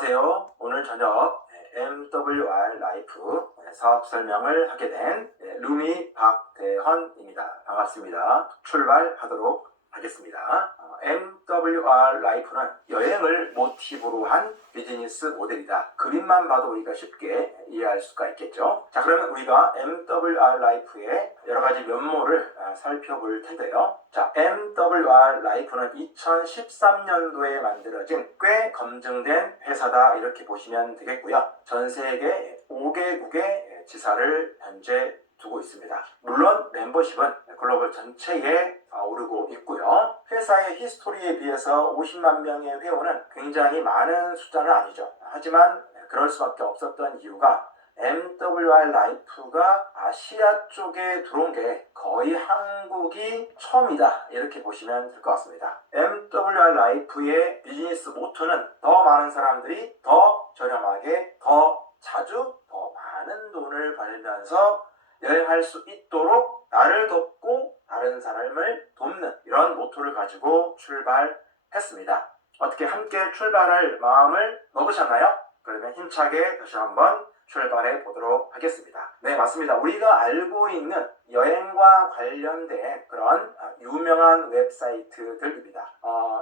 안녕하세요. 오늘 저녁 MWR 라이프 사업 설명을 하게 된 루미 박대헌입니다. 반갑습니다. 출발하도록 하겠습니다. MWR 라이프는 여행을 모티브로 한 비즈니스 모델이다. 그림만 봐도 우리가 쉽게 이해할 수가 있겠죠. 자, 그러면 우리가 MWR 라이프의 여러 가지 면모를 살펴볼 텐데요. 자, MWR 라이프는 2013년도에 만들어진 꽤 검증된 회사다, 이렇게 보시면 되겠고요. 전 세계 5개국의 지사를 현재 두고 있습니다. 물론 멤버십은 글로벌 전체에 오르고 있고요. 회사의 히스토리에 비해서 50만 명의 회원은 굉장히 많은 숫자는 아니죠. 하지만 그럴 수밖에 없었던 이유가 MWR 라이프가 아시아 쪽에 들어온 게 거의 한국이 처음이다, 이렇게 보시면 될 것 같습니다. MWR 라이프의 비즈니스 모토는 더 많은 사람들이 더 저렴하게, 더 자주, 더 많은 돈을 벌면서 여행할 수 있도록 나를 돕고 다른 사람을 돕는 이런 모토를 가지고 출발했습니다. 어떻게 함께 출발할 마음을 먹으셨나요? 그러면 힘차게 다시 한번 출발해 보도록 하겠습니다. 네, 맞습니다. 우리가 알고 있는 여행과 관련된 그런 유명한 웹사이트들입니다.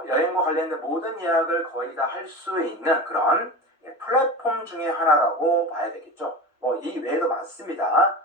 여행과 관련된 모든 예약을 거의 다 할 수 있는 그런 플랫폼 중에 하나라고 봐야 되겠죠. 이 외에도 많습니다.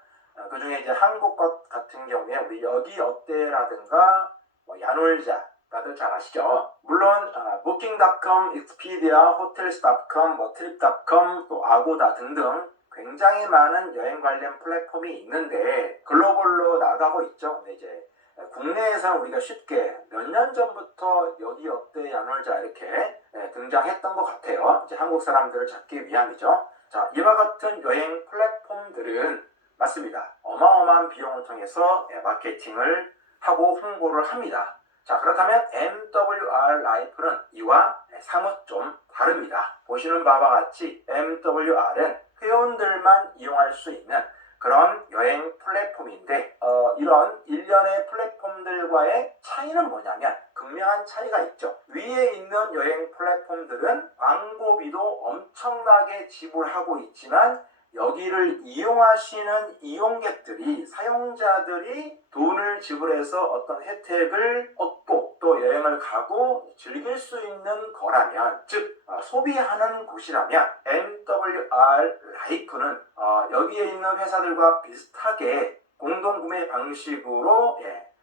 그 중에 이제 한국 것 같은 경우에 우리 여기 어때라든가 야놀자, 다들 잘 아시죠? 물론 booking.com, expedia, hotels.com, trip.com, 또 아고다 등등 굉장히 많은 여행 관련 플랫폼이 있는데 글로벌로 나가고 있죠. 근데 이제 국내에서는 우리가 쉽게 몇 년 전부터 여기 어때, 야놀자 이렇게 등장했던 것 같아요. 이제 한국 사람들을 잡기 위함이죠. 자, 이와 같은 여행 플랫폼들은 맞습니다. 어마어마한 비용을 통해서 마케팅을 하고 홍보를 합니다. 자, 그렇다면 MWR 라이프는 이와 사뭇 좀 다릅니다. 보시는 바와 같이 MWR은 회원들만 이용할 수 있는 그런 여행 플랫폼인데 이런 일련의 플랫폼들과의 차이는 뭐냐면 극명한 차이가 있죠. 위에 있는 여행 플랫폼들은 광고비도 엄청나게 지불하고 있지만 여기를 이용하시는 이용객들이, 사용자들이 돈을 지불해서 어떤 혜택을 얻고 또 여행을 가고 즐길 수 있는 거라면, 즉 소비하는 곳이라면 MWR 라이프는 여기에 있는 회사들과 비슷하게 공동구매 방식으로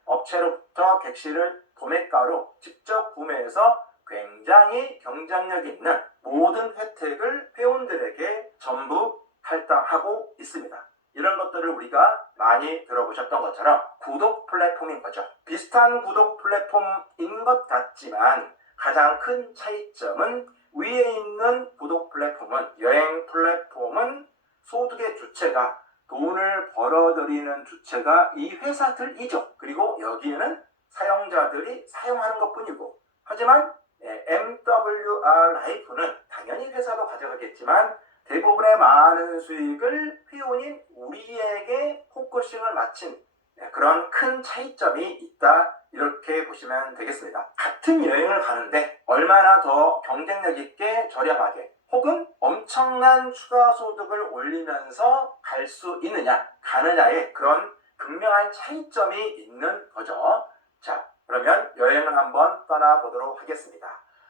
업체로부터 객실을 도매가로 직접 구매해서 굉장히 경쟁력 있는 모든 혜택을 회원들에게 전부 할당하고 있습니다. 이런 것들을 우리가 많이 들어보셨던 것처럼 구독 플랫폼인 거죠. 비슷한 구독 플랫폼인 것 같지만 가장 큰 차이점은 위에 있는 구독 플랫폼은, 여행 플랫폼은 소득의 주체가, 돈을 벌어들이는 주체가 이 회사들이죠. 그리고 여기에는 사용자들이 사용하는 것뿐이고, 하지만 MWR 라이프는 당연히 회사도 가져가겠지만 대부분의 많은 수익을 회원인 우리에게 포커싱을 맞춘 그런 큰 차이점이 있다, 이렇게 보시면 되겠습니다. 같은 여행을 가는데 얼마나 더 경쟁력 있게 저렴하게 혹은 엄청난 추가 소득을 올리면서 갈 수 있느냐, 가느냐의 그런 극명한 차이점이 있는 거죠. 자, 그러면 여행을 한번 떠나보도록 하겠습니다.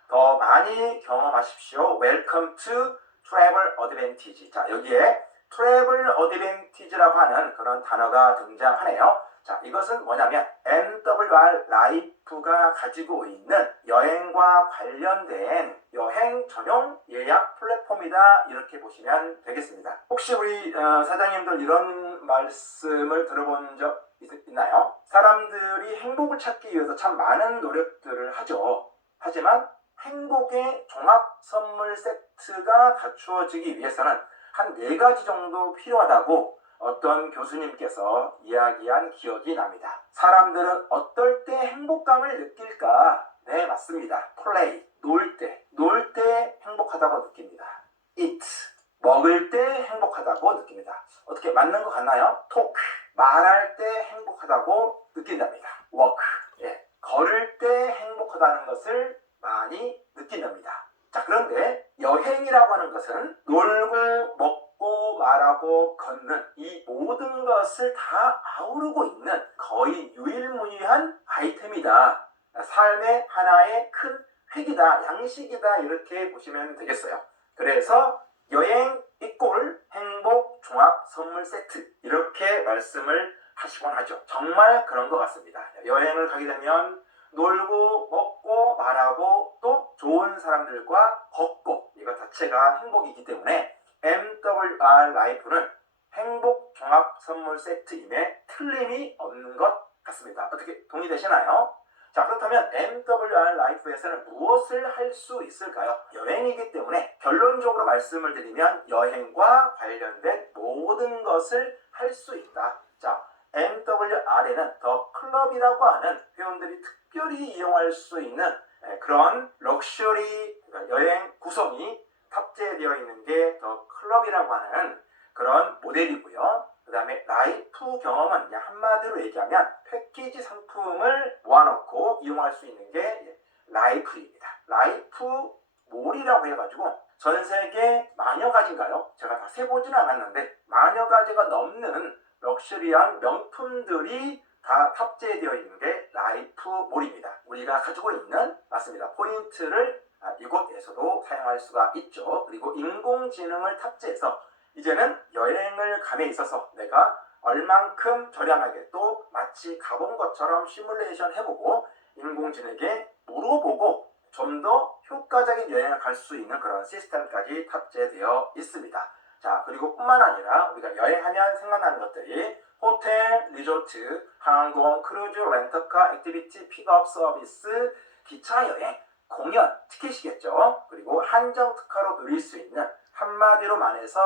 더 많이 경험하십시오. Welcome to Travel Advantage. 자, 여기에 Travel Advantage라고 하는 그런 단어가 등장하네요. 자, 이것은 뭐냐면 MWR 라이프가 가지고 있는 여행과 관련된 여행 전용 예약 플랫폼이다, 이렇게 보시면 되겠습니다. 혹시 우리 사장님들 이런 말씀을 들어본 적 있나요? 사람들이 행복을 찾기 위해서 참 많은 노력들을 하죠. 하지만 행복의 종합 선물 세트가 갖추어지기 위해서는 한 4가지 정도 필요하다고 어떤 교수님께서 이야기한 기억이 납니다. 사람들은 어떨 때 행복감을 느낄까? 네, 맞습니다. 플레이, 놀 때 행복하다고 느낍니다. eat, 먹을 때 행복하다고 느낍니다. 어떻게 맞는 것 같나요? talk, 말할 때 행복하다고 느낀답니다. walk, 걸을 때 행복하다는 것을 많이 느낀답니다. 자, 그런데 여행이라고 모든 것을 다 아우르고 있는 거의 유일무이한 아이템이다. 삶의 하나의 큰 획이다, 양식이다, 이렇게 보시면 되겠어요. 그래서 여행 이꼴 행복 종합 선물 세트, 이렇게 말씀을 하시곤 하죠. 정말 그런 것 같습니다. 여행을 가게 되면 놀고 먹고 말하고 또 좋은 사람들과 걷고, 이거 자체가 행복이기 때문에 MWR 라이프는 행복 종합 선물 세트임에 틀림이 없는 것 같습니다. 어떻게 동의되시나요? 자, 그렇다면 MWR 라이프에서는 무엇을 할 수 있을까요? 여행이기 때문에 결론적으로 말씀을 드리면 여행과 관련된 모든 것을 할 수 있다. 자, MWR에는 더 클럽이라고 하는 회원들이 특별히 이용할 수 있는 그런 럭셔리 여행 구성이 탑재되어 있는 게 더 클럽이라고 하는 그런 모델이고요. 그 다음에 라이프 경험은 그냥 한마디로 얘기하면 패키지 상품을 모아놓고 이용할 수 있는 게 라이프입니다. 라이프 몰이라고 해가지고 전 세계 만여 가지인가요? 제가 다 세보지는 않았는데 만여 가지가 넘는 럭셔리한 명품들이 다 탑재되어 있는 게 라이프 몰입니다. 우리가 가지고 있는, 맞습니다, 포인트를 이곳에서도 사용할 수가 있죠. 그리고 인공지능을 탑재해서 이제는 여행을 감에 있어서 내가 얼만큼 저렴하게 또 마치 가본 것처럼 시뮬레이션 해보고 인공지능에게 물어보고 좀 더 효과적인 여행을 갈 수 있는 그런 시스템까지 탑재되어 있습니다. 자, 그리고 뿐만 아니라 우리가 여행하면 생각나는 것들이 호텔, 리조트, 항공, 크루즈, 렌터카, 액티비티, 픽업 서비스, 기차 여행, 공연, 티켓이겠죠. 그리고 한정 특화로 누릴 수 있는, 한마디로 말해서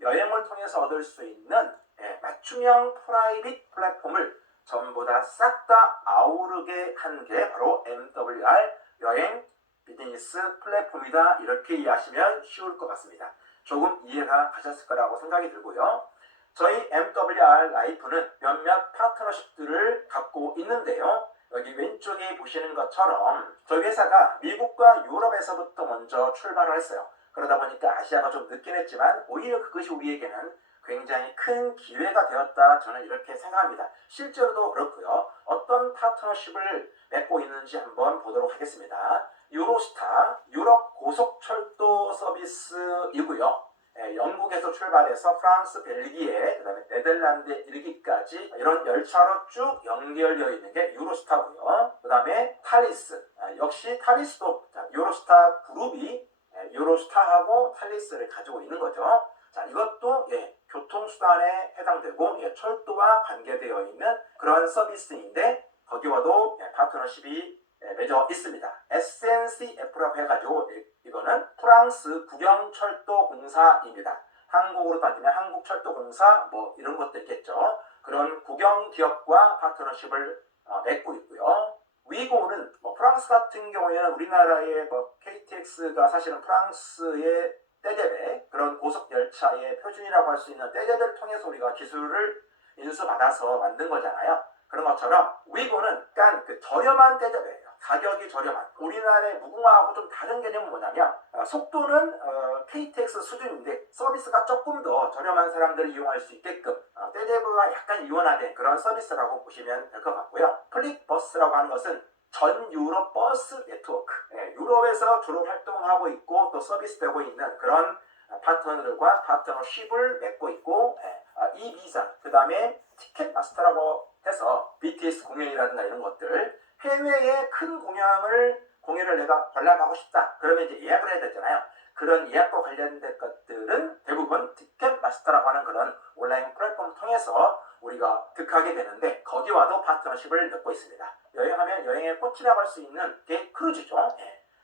여행을 통해서 얻을 수 있는 맞춤형 프라이빗 플랫폼을 전부 다 싹 다 아우르게 한 게 바로 MWR 여행 비즈니스 플랫폼이다. 이렇게 이해하시면 쉬울 것 같습니다. 조금 이해가 가셨을 거라고 생각이 들고요. 저희 MWR 라이프는 몇몇 파트너십들을 갖고 있는데요. 여기 왼쪽에 보시는 것처럼 저희 회사가 미국과 유럽에서부터 먼저 출발을 했어요. 그러다 보니까 아시아가 좀 늦긴 했지만 오히려 그것이 우리에게는 굉장히 큰 기회가 되었다, 저는 이렇게 생각합니다. 실제로도 그렇고요. 어떤 파트너십을 맺고 있는지 한번 보도록 하겠습니다. 유로스타, 유럽 고속철도 서비스이고요. 영국에서 출발해서 프랑스, 벨기에, 그다음에 네덜란드에 이르기까지 이런 열차로 쭉 연결되어 있는 게 유로스타고요. 그다음에 탈리스, 역시 탈리스도 유로스타 그룹이 유로스타하고 탈리스를 가지고 있는 거죠. 자, 이것도 교통수단에 해당되고 철도와 관계되어 있는 그런 서비스인데 거기와도 파트너십이 맺어 있습니다. SNCF라고 해가지고 이거는 프랑스 국영철도공사입니다. 한국으로 따지면 한국철도공사 뭐 이런 것도 있겠죠. 그런 국영기업과 파트너십을 맺고 있고요. 위고는 프랑스 같은 경우에는 우리나라의 KTX가 사실은 프랑스의 떼제베, 그런 고속열차의 표준이라고 할 수 있는 떼제베를 통해서 우리가 기술을 인수받아서 만든 거잖아요. 그런 것처럼 위고는 약간 저렴한 떼제베예요. 가격이 저렴한. 우리나라의 무궁화하고 좀 다른 개념은 뭐냐면 속도는 KTX 수준인데 서비스가 조금 더 저렴한 사람들이 이용할 수 있게끔 떼제베와 약간 이원화된 그런 서비스라고 보시면 될 것 같고요. 플릭버스라고 하는 것은 전 유럽 버스 네트워크, 유럽에서 주로 활동하고 있고 또 서비스되고 있는 그런 파트너들과 파트너십을 맺고 있고, 이비자, 그 다음에 티켓마스터라고 해서 BTS 공연이라든가 이런 것들, 해외에 큰 공연을 내가 관람하고 싶다, 그러면 이제 예약을 해야 되잖아요. 그런 예약과 관련된 것들은 대부분 티켓마스터라고 하는 그런 온라인 플랫폼을 통해서 우리가 득하게 되는데 거기와도 파트너십을 맺고 있습니다. 여행하면 여행의 꽃이라고 할 수 있는 게 크루즈죠.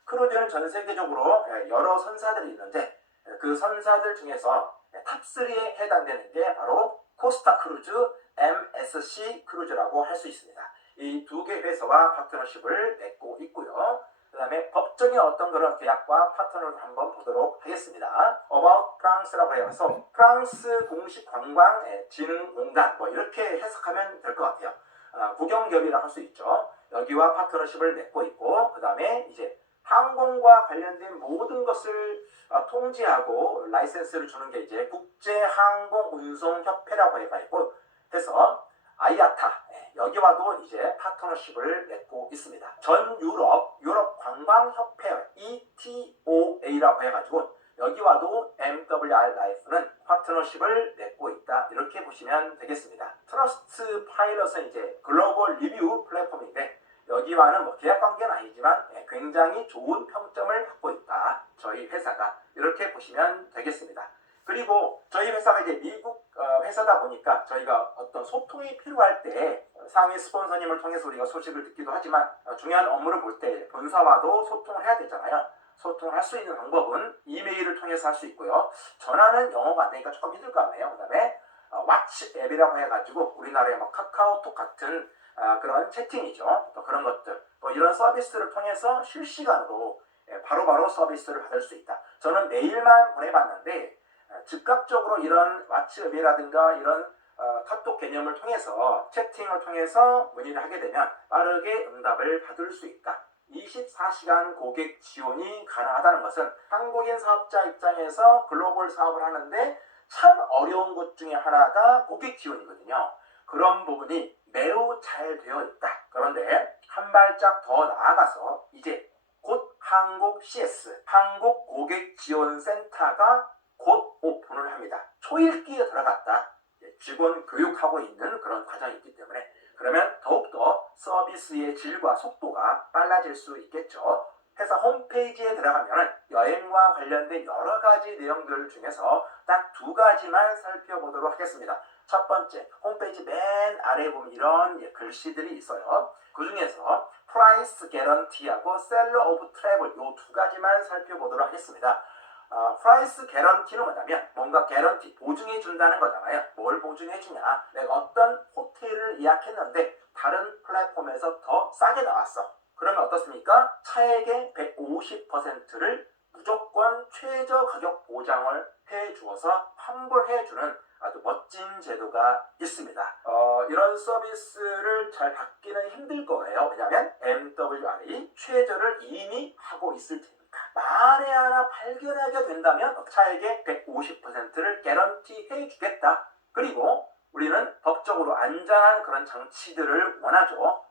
크루즈는 전 세계적으로 여러 선사들이 있는데 그 선사들 중에서 탑3에 해당되는 게 바로 코스타 크루즈, MSC 크루즈라고 할 수 있습니다. 이 두 개 회사와 파트너십을 맺고 있고요. 그 다음에 법적인 어떤 그런 계약과 파트너를 한번 보도록 하겠습니다. About 프랑스라고 해서 프랑스 공식 관광 진흥공단 이렇게 해석하면 될 것 같아요. 국영기업이라 할 수 있죠. 여기와 파트너십을 맺고 있고, 그 다음에 이제 항공과 관련된 모든 것을 통제하고 라이센스를 주는 게 이제 국제항공운송협회라고 해가 있고, 그래서 아이아타 여기와도 이제 파트너십을 맺고 있습니다. 전 유럽 관광협회 ETOA라고 해가지고 여기와도 MWR 라이프는 파트너십을 맺고 있다. 이렇게 보시면 되겠습니다. 트러스트 파일럿은 이제 글로벌 리뷰 플랫폼인데 여기와는 뭐 계약 관계는 아니지만 굉장히 좋은 평점을 받고 있다. 저희 회사가 이렇게 보시면 되겠습니다. 그리고 저희 회사가 이제 미국 회사다 보니까 저희가 어떤 소통이 필요할 때 상위 스폰서님을 통해서 우리가 소식을 듣기도 하지만 중요한 업무를 볼 때 본사와도 소통을 해야 되잖아요. 소통을 할 수 있는 방법은 이메일을 통해서 할 수 있고요. 전화는 영어가 안 되니까 조금 힘들 것 같네요. 그 다음에 왓츠 앱이라고 해가지고 우리나라의 뭐 카카오톡 같은 그런 채팅이죠. 또 그런 것들, 또 이런 서비스를 통해서 실시간으로 바로바로 서비스를 받을 수 있다. 저는 메일만 보내봤는데 즉각적으로 이런 왓츠앱이라든가 이런 카톡 개념을 통해서 채팅을 통해서 문의를 하게 되면 빠르게 응답을 받을 수 있다. 24시간 고객 지원이 가능하다는 것은 한국인 사업자 입장에서 글로벌 사업을 하는데 참 어려운 것 중에 하나가 고객 지원이거든요. 그런 부분이 매우 잘 되어 있다. 그런데 한 발짝 더 나아가서 이제 곧 한국 CS, 한국 고객 지원 센터가 곧 오픈을 합니다. 초읽기에 들어갔다. 직원 교육하고 있는 그런 과정이 있기 때문에 그러면 더욱더 서비스의 질과 속도가 빨라질 수 있겠죠. 회사 홈페이지에 들어가면 여행과 관련된 여러 가지 내용들 중에서 딱 두 가지만 살펴보도록 하겠습니다. 첫 번째, 홈페이지 맨 아래에 보면 이런 글씨들이 있어요. 그 중에서 프라이스 개런티하고 셀러 오브 트래블 이 두 가지만 살펴보도록 하겠습니다. 프라이스 개런티는 뭐냐면 뭔가 개런티 보증해 준다는 거잖아요. 뭘 보증해 주냐? 내가 어떤 호텔을 예약했는데 다른 플랫폼에서 더 싸게 나왔어. 그러면 어떻습니까? 차액의 150%를 무조건 최저 가격 보장을 해 주어서 환불해 주는 아주 멋진 제도가 있습니다. 이런 서비스를 잘 받기는 힘들 거예요. 왜냐하면 MWR이 최저를 이미 하고 있을 테니까. 만에 하나 발견하게 된다면 차액의 150%를 개런티 해주겠다. 그리고 우리는 법적으로 안전한 그런 장치들을 원하죠.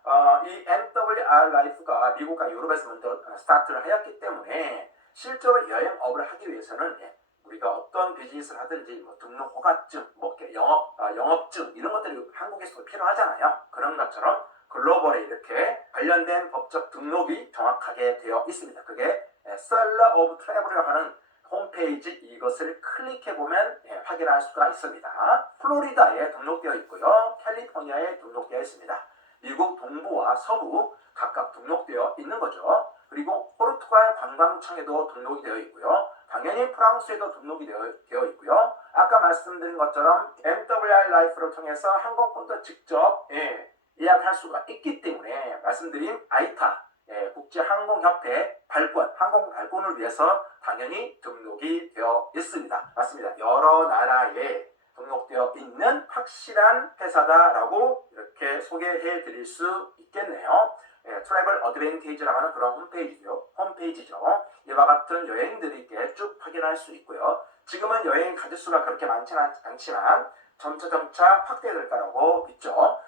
이 MWR 라이프가 미국과 유럽에서 먼저 스타트를 하였기 때문에 실제로 여행업을 하기 위해서는 우리가 어떤 비즈니스를 하든지 뭐 등록 허가증, 뭐 영업증 이런 것들이 한국에서도 필요하잖아요. 그런 것처럼 글로벌에 이렇게 관련된 법적 등록이 정확하게 되어 있습니다. 그게 셀러 오브 트래블이라고 하는 홈페이지 이것을 클릭해보면 확인할 수가 있습니다. 플로리다에 등록되어 있고요. 캘리포니아에 등록되어 있습니다. 미국 동부와 서부 각각 등록되어 있는 거죠. 그리고 포르투갈 관광청에도 등록이 되어 있고요. 당연히 프랑스에도 등록이 되어 있고요. 아까 말씀드린 것처럼 MWR 라이프를 통해서 항공권도 직접 예약할 수가 있기 때문에 말씀드린 아이타 국제항공협회 항공 발권을 위해서 당연히 등록이 되어 있습니다. 맞습니다. 여러 나라에 등록되어 있는 확실한 회사다라고 이렇게 소개해 드릴 수 있겠네요. 트래블 어드밴티지라고 하는 그런 홈페이지죠. 이와 같은 여행들이 이렇게 쭉 확인할 수 있고요. 지금은 여행 가짓수가 그렇게 많지는 않지만 점차 확대될 거라고 믿죠.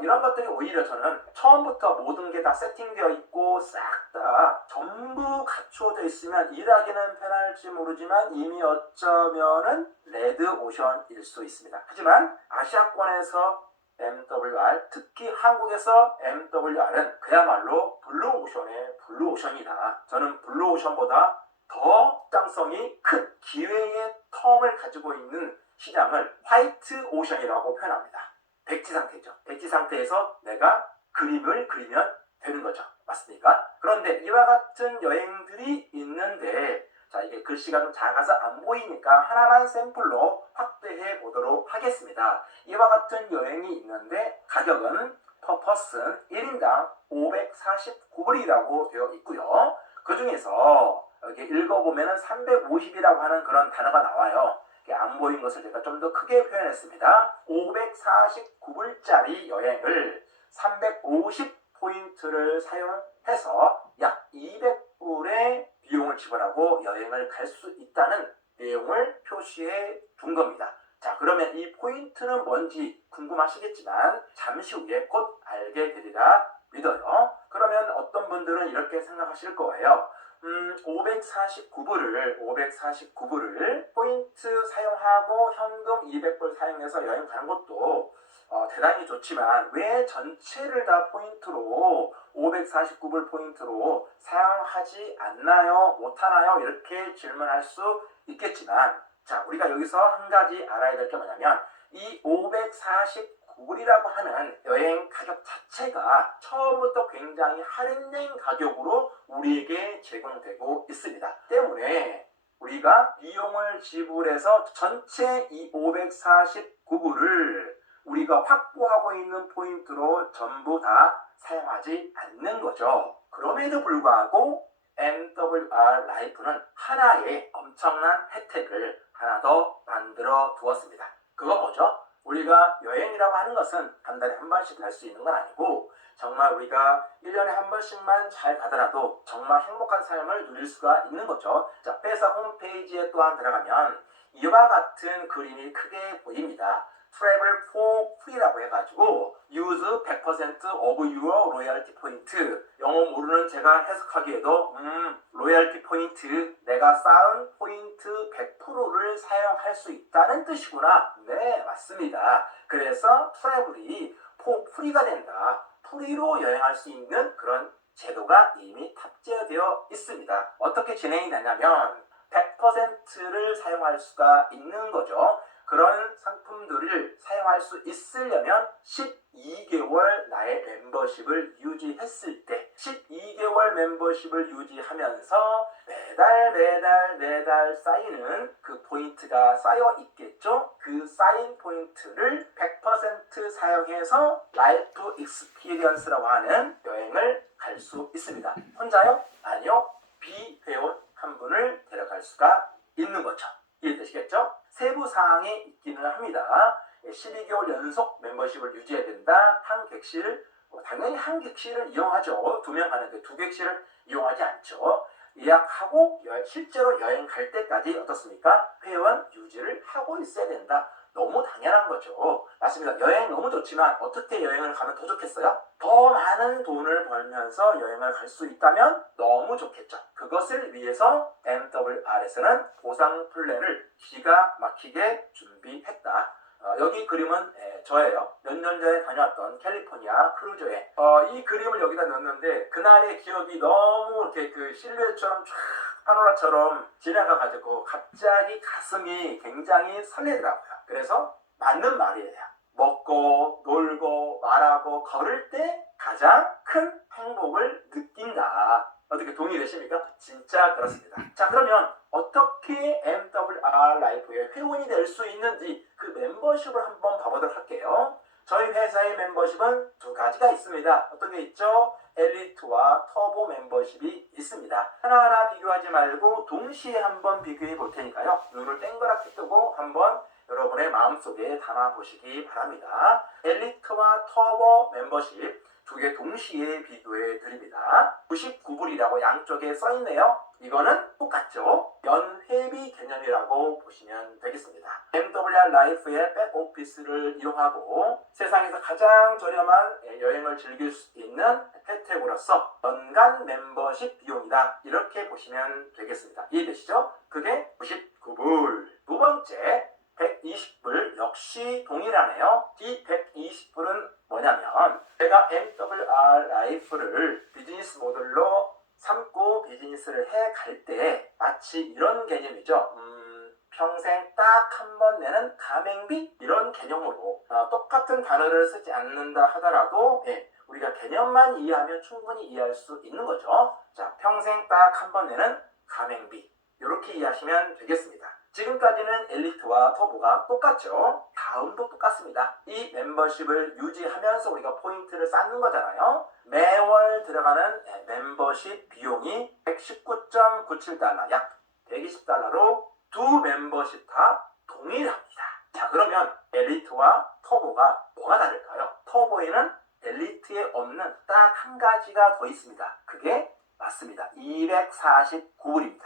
이런 것들이 오히려 저는 처음부터 모든 게 다 세팅되어 있고 싹 다 전부 갖추어져 있으면 일하기는 편할지 모르지만 이미 어쩌면은 레드 오션일 수 있습니다. 하지만 아시아권에서 MWR, 특히 한국에서 MWR은 그야말로 블루오션의 블루오션이다. 저는 블루오션보다 더 확장성이 큰 기회의 텀을 가지고 있는 시장을 화이트 오션이라고 표현합니다. 백지 상태죠. 백지 상태에서 내가 그림을 그리면 되는 거죠. 맞습니까? 그런데 이와 같은 여행들이 있는데 자, 이게 글씨가 좀 작아서 안 보이니까 하나만 샘플로 확대해 보도록 하겠습니다. 이와 같은 여행이 있는데 가격은 per person 1인당 549불이라고 되어 있고요. 그 중에서 여기 읽어보면 350이라고 하는 그런 단어가 나와요. 안 보인 것을 제가 좀 더 크게 표현했습니다. 549불짜리 여행을 350포인트를 사용해서 약 200불의 비용을 지불하고 여행을 갈 수 있다는 내용을 표시해 둔 겁니다. 자, 그러면 이 포인트는 뭔지 궁금하시겠지만 잠시 후에 곧 알게 되리라 믿어요. 그러면 어떤 분들은 이렇게 생각하실 거예요. 549불을 포인트 사용하고 현금 200불 사용해서 여행 가는 것도 대단히 좋지만 왜 전체를 다 포인트로 549불 포인트로 사용하지 않나요? 못하나요? 이렇게 질문할 수 있겠지만 자, 우리가 여기서 한 가지 알아야 될 게 뭐냐면 이 549불이라고 하는 여행 가격 자체가 처음부터 굉장히 할인된 가격으로 우리에게 제공되고 있습니다. 때문에 우리가 비용을 지불해서 전체 이 549불을 우리가 확보하고 있는 포인트로 전부 다 사용하지 않는 거죠. 그럼에도 불구하고 MWR 라이프는 하나의 엄청난 혜택을 하나 더 만들어 두었습니다. 그거 뭐죠? 우리가 여행이라고 하는 것은 한 달에 한 번씩 갈 수 있는 건 아니고 정말 우리가 1년에 한 번씩만 잘 가더라도 정말 행복한 삶을 누릴 수가 있는 거죠. 자, 회사 홈페이지에 또한 들어가면 이와 같은 그림이 크게 보입니다. Travel for Free라고 해가지고 Use 100% of your loyalty point. 영어 모르는 제가 해석하기에도 로열티 포인트, 내가 쌓은 포인트 100%를 사용할 수 있다는 뜻이구나. 네, 맞습니다. 그래서 트래블이 for free가 된다. 프리로 여행할 수 있는 그런 제도가 이미 탑재되어 있습니다. 어떻게 진행이 되냐면 100%를 사용할 수가 있는 거죠. 그런 상품들을 사용할 수 있으려면 12개월 나의 멤버십을 유지했을 때 12개월 멤버십을 유지하면서 매달 쌓이는 그 포인트가 쌓여 있겠죠. 그 쌓인 포인트를 100% 사용해서 라이프 익스피리언스라고 하는 여행을 갈 수 있습니다. 혼자요? 아니요. 비회원 한 분을 데려갈 수가 있는 거죠. 이해되시겠죠? 세부 사항이 있기는 합니다. 12개월 연속 멤버십을 유지해야 된다. 한 객실, 당연히 한 객실을 이용하죠. 2명 가는데 2객실을 이용하지 않죠. 예약하고 실제로 여행 갈 때까지 어떻습니까? 회원 유지를 하고 있어야 된다. 너무 당연한 거죠. 맞습니다. 여행 너무 좋지만 어떻게 여행을 가면 더 좋겠어요? 더 많은 돈을 벌면서 여행을 갈 수 있다면 너무 좋겠죠. 그것을 위해서 MWR에서는 보상 플랜을 기가 막히게 준비했다. 여기 그림은 저예요. 몇 년 전에 다녀왔던 캘리포니아 크루즈여행. 이 그림을 여기다 넣었는데 그날의 기억이 너무 이렇게 그 실루엣처럼 쫙 파노라처럼 지나가가지고 갑자기 가슴이 굉장히 설레더라고요. 그래서 맞는 말이에요. 먹고 놀고 말하고 걸을 때 가장 큰 행복을 느낀다. 어떻게 동의되십니까? 진짜 그렇습니다. 자, 그러면 어떻게 MWR 라이프의 회원이 될 수 있는지 그 멤버십을 한번 봐보도록 할게요. 저희 회사의 멤버십은 두 가지가 있습니다. 어떤 게 있죠? 엘리트와 터보 멤버십이 있습니다. 하나하나 비교하지 말고 동시에 한번 비교해 볼 테니까요. 눈을 땡그랗게 뜨고 한번 여러분의 마음속에 담아보시기 바랍니다. 엘리트와 터보 멤버십 두 개 동시에 비교해 드립니다. 99불이라고 양쪽에 써있네요. 이거는 똑같죠? 연회비 개념이라고 보시면 되겠습니다. MWR 라이프의 백오피스를 이용하고 세상에서 가장 저렴한 여행을 즐길 수 있는 혜택으로서 연간 멤버십 비용이다. 이렇게 보시면 되겠습니다. 이해되시죠? 그게 99불. 두 번째 120불 역시 동일하네요. 이 120불은 뭐냐면 제가 MWR 라이프를 비즈니스 모델로 삼고 비즈니스를 해 갈 때 마치 이런 개념이죠. 평생 딱 한 번 내는 가맹비 이런 개념으로 똑같은 단어를 쓰지 않는다 하더라도 우리가 개념만 이해하면 충분히 이해할 수 있는 거죠. 자, 평생 딱 한 번 내는 가맹비 이렇게 이해하시면 되겠습니다. 지금까지는 엘리트와 터보가 똑같죠. 다음도 똑같습니다. 이 멤버십을 유지하면서 우리가 포인트를 쌓는 거잖아요. 매월 들어가는 멤버십 비용이 119.97달러, 약 120달러로 두 멤버십 다 동일합니다. 자, 그러면 엘리트와 터보가 뭐가 다를까요? 터보에는 엘리트에 없는 딱 한 가지가 더 있습니다. 그게 맞습니다. 249불입니다.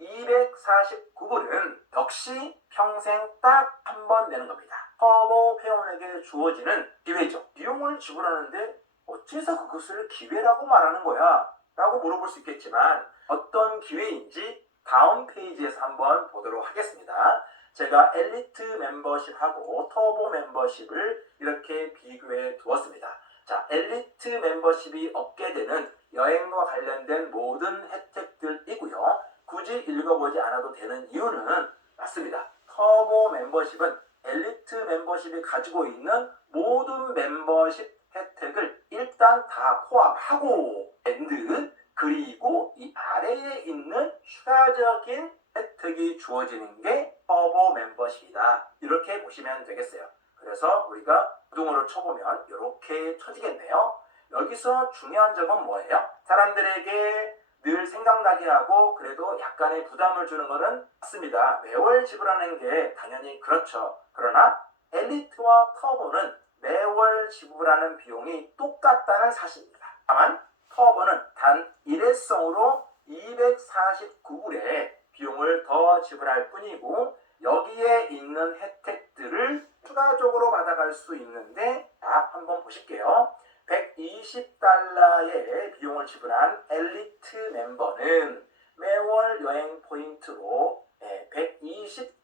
249불은 역시 평생 딱 한 번 내는 겁니다. 터보 회원에게 주어지는 기회죠. 비용을 지불하는데 어째서 그것을 기회라고 말하는 거야? 라고 물어볼 수 있겠지만 어떤 기회인지 다음 페이지에서 한번 보도록 하겠습니다. 제가 엘리트 멤버십하고 터보 멤버십을 이렇게 비교해 두었습니다. 자, 엘리트 멤버십이 얻게 되는 여행과 관련된 모든 혜택들이고요. 굳이 읽어보지 않아도 되는 이유는 맞습니다. 터보 멤버십은 엘리트 멤버십이 가지고 있는 모든 멤버십 혜택을 일단 다 포함하고 그리고 이 아래에 있는 추가적인 혜택이 주어지는 게 터보 멤버십이다. 이렇게 보시면 되겠어요. 그래서 우리가 구동어를 쳐보면 이렇게 쳐지겠네요. 여기서 중요한 점은 뭐예요? 사람들에게 늘 생각나게 하고 그래도 약간의 부담을 주는 것은 맞습니다. 매월 지불하는 게 당연히 그렇죠. 그러나 엘리트와 터보는 매월 지불하는 비용이 똑같다는 사실입니다. 다만 터보는 단 일회성으로 249불의 비용을 더 지불할 뿐이고 여기에 있는 혜택들을 추가적으로 받아갈 수 있는데 한번 보실게요. 120달러의 비용을 지불한 엘리트 member는 매월 여행 포인트로 120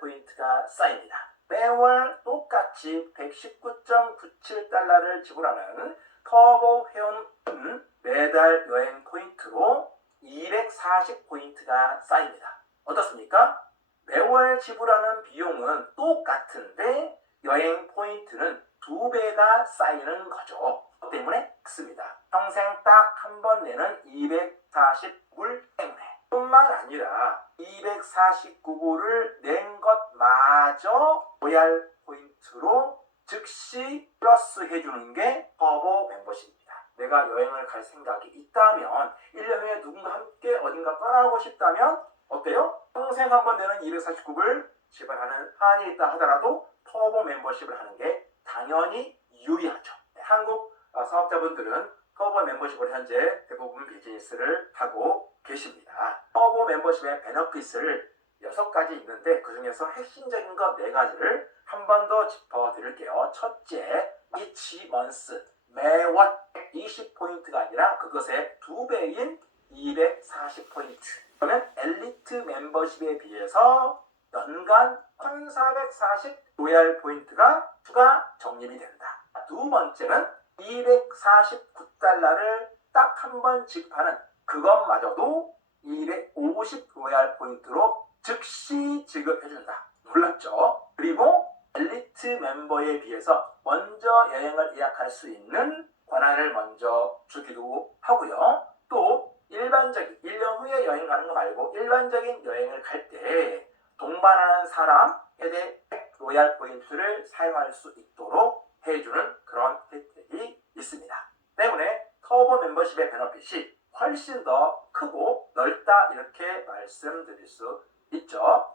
포인트가 쌓입니다. 매월 똑같이 119.97달러를 지불하는 터보 회원은 매달 여행 포인트로 240 포인트가 쌓입니다. 어떻습니까? 매월 지불하는 비용은 똑같은데 여행 포인트는 2배가 쌓이는 거죠. 때문에 맞습니다. 평생 딱 한 번 내는 249불 때문에 뿐만 아니라 249불을 낸 것마저 로얄 포인트로 즉시 플러스 해주는 게 터보 멤버십입니다. 내가 여행을 갈 생각이 있다면 1년 후에 누군가 함께 어딘가 떠나고 싶다면 어때요? 평생 한 번 내는 249불 지불하는 한이 있다 하더라도 터보 멤버십을 하는 게 당연히 유리하죠. 한국 사업자분들은 터보 멤버십을 현재 대부분 비즈니스를 하고 계십니다. 터보 멤버십의 베너핏을 6가지 있는데 그 중에서 핵심적인 것 4가지를 한 번 더 짚어드릴게요. 첫째, each month, 매월 20포인트가 아니라 그것의 2배인 240포인트. 그러면 엘리트 멤버십에 비해서 연간 1440 로얄 포인트가 추가 적립이 된다. 두 번째는 249달러를 딱 한 번 지급하는 그것마저도 250 로얄 포인트로 즉시 지급해준다. 놀랍죠? 그리고 엘리트 멤버에 비해서 먼저 여행을 예약할 수 있는 권한을 먼저 주기도 하고요. 또 일반적인 1년 후에 여행 가는 거 말고 일반적인 여행을 갈 때 동반하는 사람 최대 100 로얄 포인트를 사용할 수 있도록 해주는 그런 혜택이 있습니다. 때문에 터보 멤버십의 베너핏이 훨씬 더 크고 넓다 이렇게 말씀드릴 수 있죠.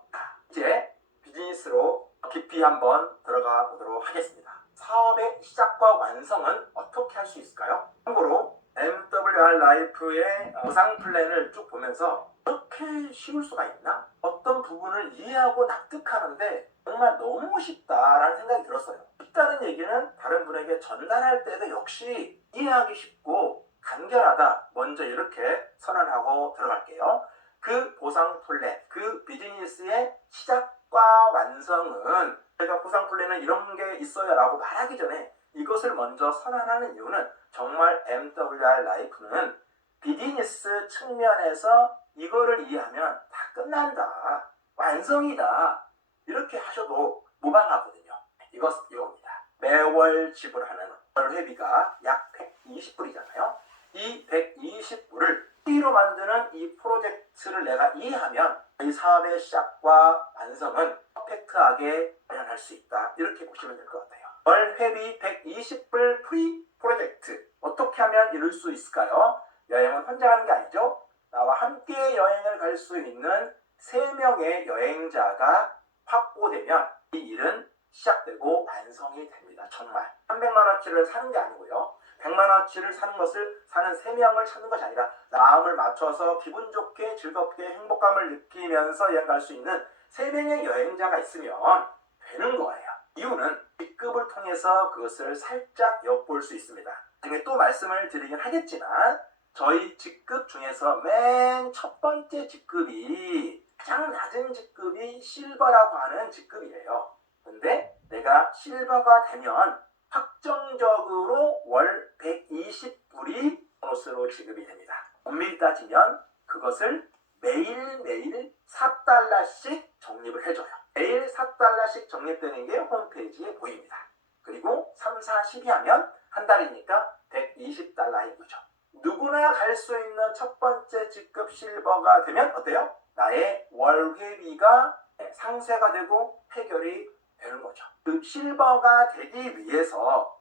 이제 비즈니스로 깊이 한번 들어가 보도록 하겠습니다. 사업의 시작과 완성은 어떻게 할 수 있을까요? 참고로 MWR 라이프의 보상 플랜을 쭉 보면서 이렇게 쉬울 수가 있나? 어떤 부분을 이해하고 납득하는데 정말 너무 쉽다라는 생각이 들었어요. 쉽다는 얘기는 다른 분에게 전달할 때도 역시 이해하기 쉽고 간결하다. 먼저 이렇게 선언하고 들어갈게요. 그 보상 플랜, 그 비즈니스의 시작과 완성은 제가 보상 플랜은 이런 게 있어요 라고 말하기 전에 이것을 먼저 선언하는 이유는 정말 MWR 라이프는 비즈니스 측면에서 이거를 이해하면 다 끝난다. 완성이다. 이렇게 하셔도 무방하거든요. 이겁니다. 매월 지불하는 월 회비가 약 120불이잖아요. 이 120불을 T로 만드는 이 프로젝트를 내가 이해하면 이 사업의 시작과 완성은 퍼펙트하게 마련할 수 있다. 이렇게 보시면 될 것 같아요. 월 회비 120불 프리 프로젝트 어떻게 하면 이룰 수 있을까요? 여행은 혼자 가는 게 아니죠. 나와 함께 여행을 갈 수 있는 3명의 여행자가 확보되면 이 일은 시작되고 완성이 됩니다. 정말 300만 원치를 사는 게 아니고요. 100만원어치를 사는 3명을 찾는 것이 아니라 마음을 맞춰서 기분 좋게 즐겁게 행복감을 느끼면서 여행 갈 수 있는 3명의 여행자가 있으면 되는 거예요. 이유는 직급을 통해서 그것을 살짝 엿볼 수 있습니다. 나중에 또 말씀을 드리긴 하겠지만 저희 직급 중에서 맨 첫 번째 직급이 가장 낮은 직급이 실버라고 하는 직급이에요. 근데 내가 실버가 되면 확정적으로 월 120불이 보너스로 지급이 됩니다. 엄밀히 따지면 그것을 매일매일 4달러씩 적립을 해줘요. 매일 4달러씩 적립되는 게 홈페이지에 보입니다. 그리고 3, 4, 12 하면 한 달이니까 120달러인 거죠. 누구나 갈 수 있는 첫 번째 직급 실버가 되면 어때요? 나의 월 회비가 상쇄가 되고 해결이 되는 거죠. 그 실버가 되기 위해서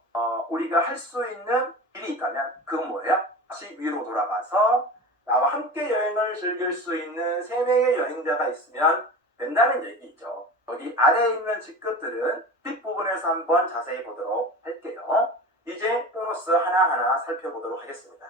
우리가 할 수 있는 일이 있다면 그건 뭐예요? 다시 위로 돌아가서 나와 함께 여행을 즐길 수 있는 3명의 여행자가 있으면 된다는 얘기죠. 여기 아래에 있는 직급들은 뒷부분에서 한번 자세히 보도록 할게요. 이제 보너스 하나하나 살펴보도록 하겠습니다.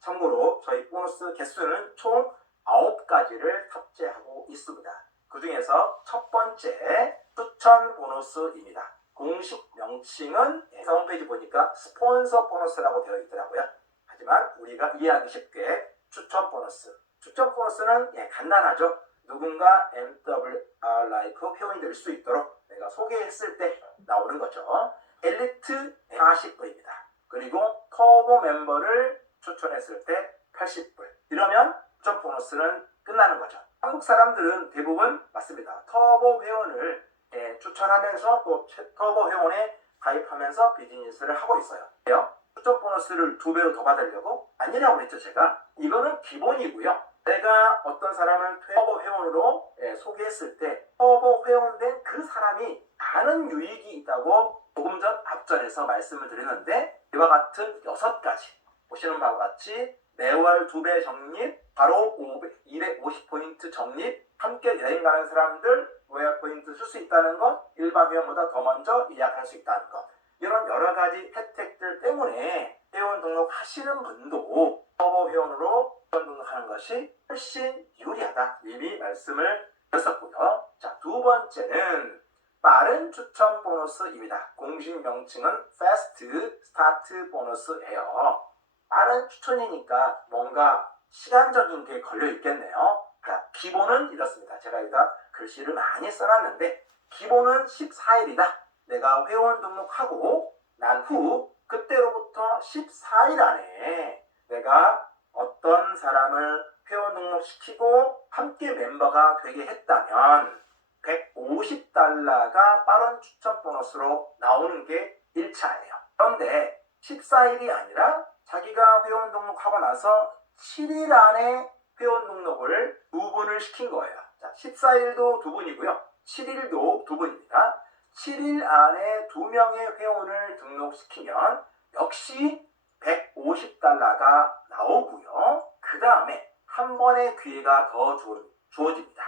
참고로 저희 보너스 개수는 총 9가지를 탑재하고 있습니다. 그 중에서 첫 번째 추천 보너스입니다. 공식 명칭은 홈페이지 보니까 스폰서 보너스라고 되어 있더라고요. 하지만 우리가 이해하기 쉽게 추천 보너스. 추천 보너스는 간단하죠. 누군가 MWR 라이프 회원이 될 수 있도록 내가 소개했을 때 나오는 거죠. 엘리트 40불입니다. 그리고 터보 멤버를 추천했을 때 80불. 이러면 추천 보너스는 끝나는 거죠. 한국 사람들은 대부분 맞습니다. 터보 회원을 추천하면서 또 터보 회원에 가입하면서 비즈니스를 하고 있어요. 추천 보너스를 2배로 더 받으려고? 아니라고 그랬죠, 제가. 이거는 기본이고요. 내가 어떤 사람을 터보 회원으로 소개했을 때 터보 회원된 그 사람이 많은 유익이 있다고 조금 전 앞전에서 말씀을 드렸는데 이와 같은 6가지 보시는 바와 같이 매월 2배 적립, 바로 250포인트 적립, 함께 여행 가는 사람들 로얄 포인트 쓸 수 있다는 것, 일반 회원보다 더 먼저 예약할 수 있다는 것, 이런 여러 가지 혜택들 때문에 회원 등록하시는 분도 터보 회원으로 회원 등록하는 것이 훨씬 유리하다, 이미 말씀을 드렸었고요. 자, 두 번째는 빠른 추천 보너스입니다. 공식 명칭은 Fast Start 보너스예요. 빠른 추천이니까 뭔가 시간적인 게 걸려 있겠네요. 자, 기본은 이렇습니다. 제가 여기다 글씨를 많이 써놨는데 기본은 14일이다. 내가 회원 등록하고 난 후 그때로부터 14일 안에 내가 어떤 사람을 회원 등록시키고 함께 멤버가 되게 했다면 150달러가 빠른 추천 보너스로 나오는 게 1차예요. 그런데 14일이 아니라 자기가 회원 등록하고 나서 7일 안에 회원 등록을 2분을 시킨 거예요. 자, 14일도 2분이고요. 7일도 2분입니다. 7일 안에 2명의 회원을 등록시키면 역시 150달러가 나오고요. 그 다음에 한 번의 기회가 더 주어집니다.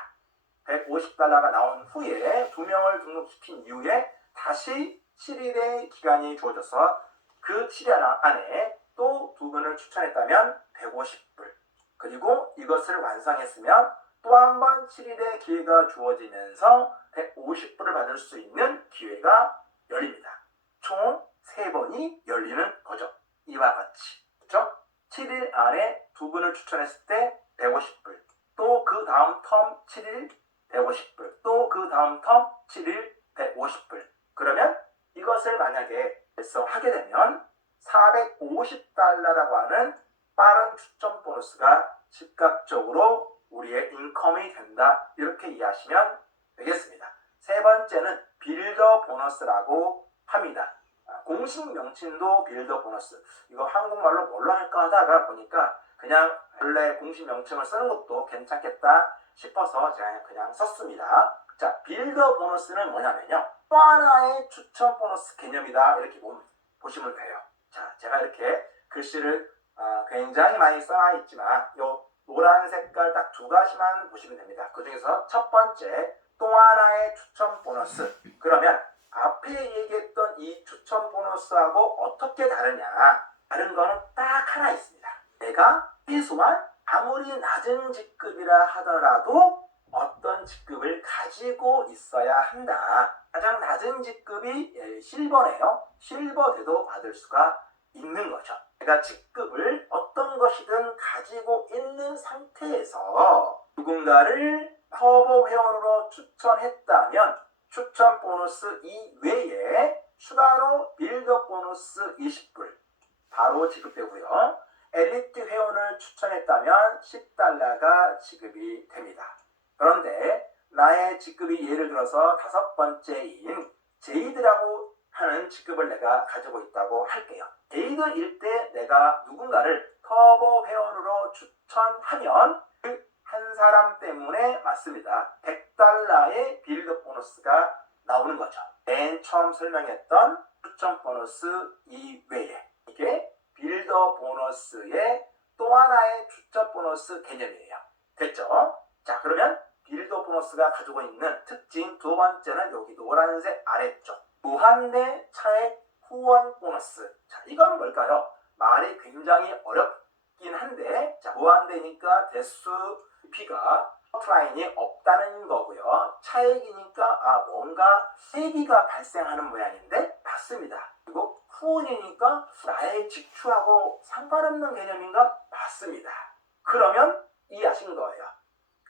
150달러가 나온 후에 2명을 등록시킨 이후에 다시 7일의 기간이 주어져서 그 7일 안에 또 2분을 추천했다면 150불. 그리고 이것을 완성했으면 또 한 번 7일의 기회가 주어지면서 150불을 받을 수 있는 기회가 열립니다. 총 3번이 열리는 거죠. 이와 같이. 그렇죠? 7일 안에 2분을 추천했을 때 150불. 또 그 다음 텀 7일 150불. 또 그 다음 텀 7일 150불. 그러면 이것을 만약에 달성하게 되면 450달러라고 하는 빠른 추천 보너스가 즉각적으로 우리의 인컴이 된다. 이렇게 이해하시면 되겠습니다. 세 번째는 빌더 보너스라고 합니다. 공식 명칭도 빌더 보너스. 이거 한국말로 뭘로 할까 하다가 보니까 그냥 원래 공식 명칭을 쓰는 것도 괜찮겠다 싶어서 제가 그냥 썼습니다. 자, 빌더 보너스는 뭐냐면요. 또 하나의 추천 보너스 개념이다. 이렇게 보시면 돼요. 자, 제가 이렇게 글씨를 굉장히 많이 써놔 있지만 요 노란 색깔 딱 2가지만 보시면 됩니다. 그 중에서 첫 번째 또 하나의 추천 보너스. 그러면 앞에 얘기했던 이 추천 보너스하고 어떻게 다르냐? 다른 거는 딱 하나 있습니다. 내가 최소한 아무리 낮은 직급이라 하더라도 어떤 직급을 가지고 있어야 한다. 가장 낮은 직급이 실버네요. 실버 돼도 받을 수가 있는 거죠. 내가 직급을 어떤 것이든 가지고 있는 상태에서 누군가를 터보 회원으로 추천했다면 추천 보너스 이외에 추가로 빌드업 보너스 20불 바로 지급되고요. 엘리트 회원을 추천했다면 $10가 지급이 됩니다. 그런데 나의 직급이 예를 들어서 5번째인 제이드라고 하는 직급을 내가 가지고 있다고 할게요. 제이드일 때 내가 누군가를 터보 회원으로 추천하면 그 한 사람 때문에 맞습니다. $100의 빌드 보너스가 나오는 거죠. 맨 처음 설명했던 추천 보너스 이외에 이게 빌더 보너스의 또 하나의 추천 보너스 개념이에요. 됐죠? 자, 그러면 빌더 보너스가 가지고 있는 특징 두 번째는 여기 노란색 아래쪽 무한대 차액 후원 보너스. 자, 이건 뭘까요? 말이 굉장히 어렵긴 한데 자, 무한대니까 대수 P가 커트라인이 없다는 거고요. 차액이니까 뭔가 세기가 발생하는 모양인데 맞습니다. 그리고 후원이니까 나의 직추하고 상관없는 개념인가? 맞습니다. 그러면 이해하신 거예요.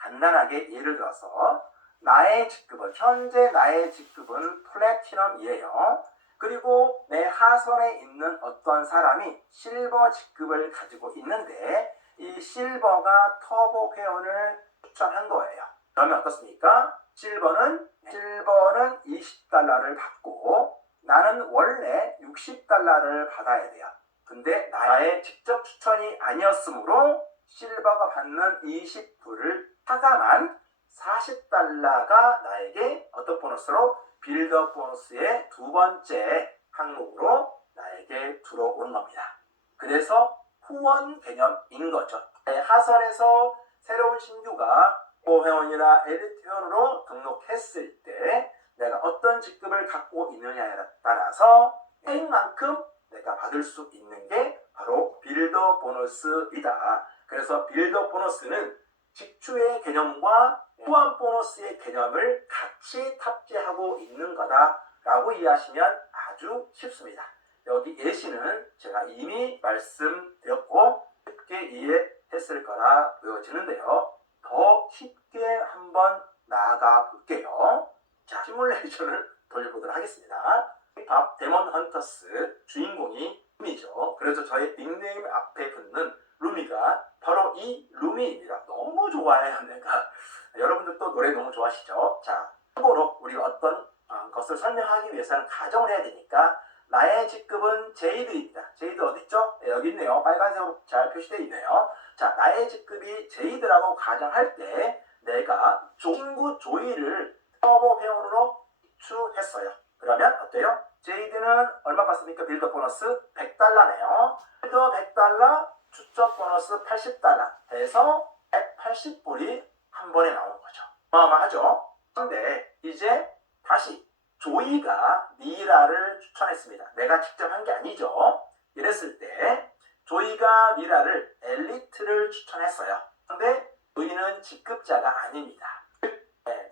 간단하게 예를 들어서 나의 직급은 현재 나의 직급은 플래티넘이에요. 그리고 내 하선에 있는 어떤 사람이 실버 직급을 가지고 있는데 이 실버가 터보 회원을 추천한 거예요. 그러면 어떻습니까? 실버는 $20를 받고 나는 원래 $60를 받아야 돼요. 근데 나의 직접 추천이 아니었으므로 실버가 받는 20불을 차감한 $40가 나에게 어떤 보너스로 빌드업 보너스의 두 번째 항목으로 나에게 들어오는 겁니다. 그래서 후원 개념인 거죠. 하선에서 새로운 신규가 회원이나 엘리트 회원으로 등록했을 때 내가 어떤 직급을 갖고 있느냐에 따라서 차액만큼 내가 받을 수 있는 게 바로 빌더 보너스이다. 그래서 빌더 보너스는 직추의 개념과 후원 보너스의 개념을 같이 탑재하고 있는 거다라고 이해하시면 아주 쉽습니다. 여기 예시는 제가 이미 말씀드렸고 쉽게 이해했을 거라 보여지는데요. 더 쉽게 한번 나아가 볼게요. 자, 시뮬레이션을 돌려보도록 하겠습니다. 밥 데몬 헌터스 주인공이 루미죠. 그래서 저의 닉네임 앞에 붙는 루미가 바로 이 루미입니다. 너무 좋아해요, 내가. 여러분들도 노래 너무 좋아하시죠? 자, 참고로 우리가 어떤 것을 설명하기 위해서는 가정을 해야 되니까 나의 직급은 제이드입니다. 제이드 어딨죠? 네, 여기 있네요. 빨간색으로 잘 표시되어 있네요. 자, 나의 직급이 제이드라고 가정할 때 내가 친구 조이를 터보 회원으로 추했어요. 그러면 어때요? 제이드는 얼마 받습니까? 빌더 보너스 $100네요. 빌더 $100, 추천 보너스 $80 해서 180불이 한 번에 나오는 거죠. 어마어마하죠? 그런데 이제 다시 조이가 미라를 추천했습니다. 내가 직접 한 게 아니죠. 이랬을 때 조이가 미라를 엘리트를 추천했어요. 그런데 조이는 직급자가 아닙니다.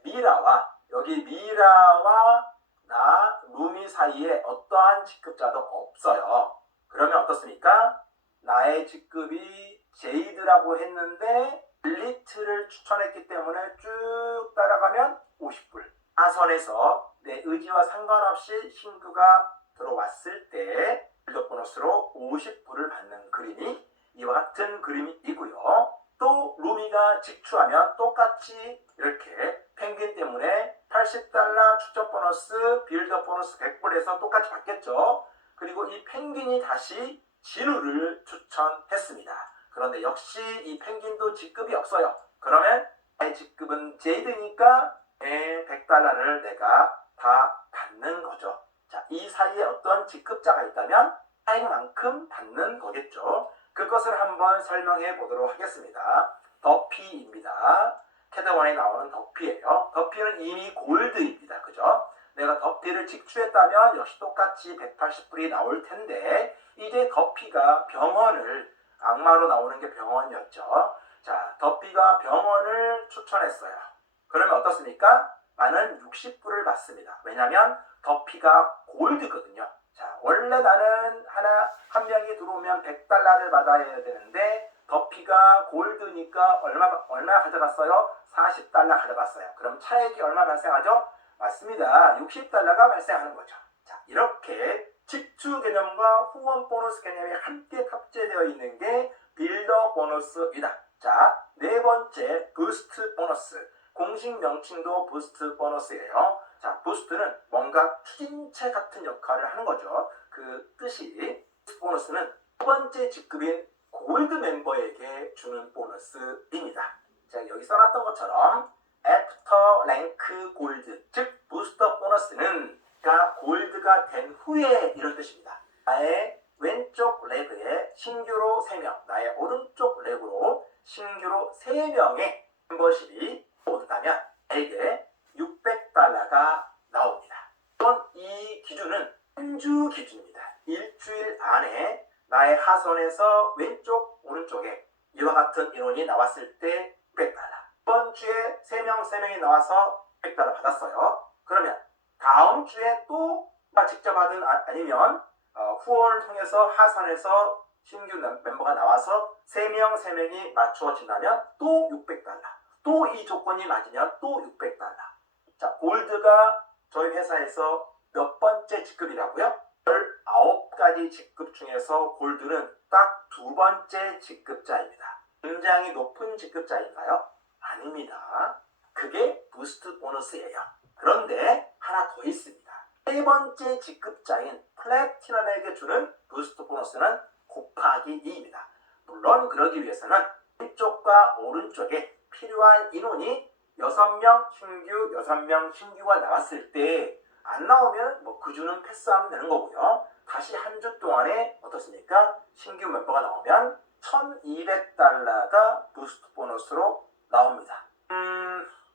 미라와 여기 미라와 나 루미 사이에 어떠한 직급자도 없어요. 그러면 어떻습니까? 나의 직급이 제이드라고 했는데 엘리트를 추천했기 때문에 쭉 따라가면 50불. 하선에서 내 의지와 상관없이 신규가 들어왔을 때 빌드 보너스로 50불을 받는 그림이 이와 같은 그림이고요. 또 루미가 직추하면 똑같이 이렇게 펭귄 때문에 $80 추천 보너스, 빌드 보너스 100불에서 똑같이 받겠죠. 그리고 이 펭귄이 다시 진우를 추천했습니다. 그런데 역시 이 펭귄도 직급이 없어요. 그러면 내 직급은 제이드니까 $100를 내가 다 받는 거죠. 자, 이 사이에 어떤 직급자가 있다면 차액만큼 받는 거겠죠. 그것을 한번 설명해 보도록 하겠습니다. 더피입니다. 캐드원에 나오는 더피예요. 더피는 이미 골드입니다. 그죠? 내가 더피를 직추했다면 역시 똑같이 180불이 나올 텐데 이제 더피가 병원을, 악마로 나오는 게 병원이었죠. 자, 더피가 병원을 추천했어요. 그러면 어떻습니까? 나는 60불을 받습니다. 왜냐면 더피가 골드거든요. 자, 원래 나는 한 명이 들어오면 100달러를 받아야 되는데 더피가 골드니까 얼마 가져갔어요? 40달러 가져갔어요. 그럼 차액이 얼마 발생하죠? 맞습니다. 60달러가 발생하는 거죠. 자, 이렇게 직주 개념과 후원 보너스 개념이 함께 탑재되어 있는 게 빌더 보너스이다. 자, 네 번째 부스트 보너스. 공식 명칭도 부스트 보너스예요. 자, 부스트는 뭔가 추진체 같은 역할을 하는 거죠. 그 뜻이 부스트 보너스는 두 번째 직급인 골드 멤버에게 주는 보너스입니다. 자, 여기 써놨던 것처럼 애프터 랭크 골드, 즉 부스터 보너스는 골드가 된 후에 이런 뜻입니다. 나의 왼쪽 레그에 신규로 3명, 나의 오른쪽 레그로 신규로 3명의 멤버십이 얻었다면 나에게 600달러가 나옵니다. 이 기준은 한 주 기준입니다. 일주일 안에 나의 하선에서 왼쪽, 오른쪽에 이와 같은 인원이 나왔을 때 600달러. 이번 주에 3명이 나와서 100달러 받았어요. 그러면 다음 주에 또 직접 받은 아니면 후원을 통해서 하선에서 신규 멤버가 나와서 3명이 맞추어진다면 또 600달러. 또 이 조건이 맞으면 또 600달러. 자, 골드가 저희 회사에서 몇 번째 직급이라고요? 19가지 직급 중에서 골드는 딱 두 번째 직급자입니다. 굉장히 높은 직급자인가요? 아닙니다. 그게 부스트 보너스예요. 그런데 하나 더 있습니다. 세 번째 직급자인 플래티넘에게 주는 부스트 보너스는 곱하기 2입니다. 물론 그러기 위해서는 왼쪽과 오른쪽에 필요한 인원이 6명 신규, 6명 신규가 나왔을 때 안 나오면 그 주는 패스하면 되는 거고요. 다시 한 주 동안에 어떻습니까? 신규 멤버가 나오면 1200달러가 부스트 보너스로 나옵니다.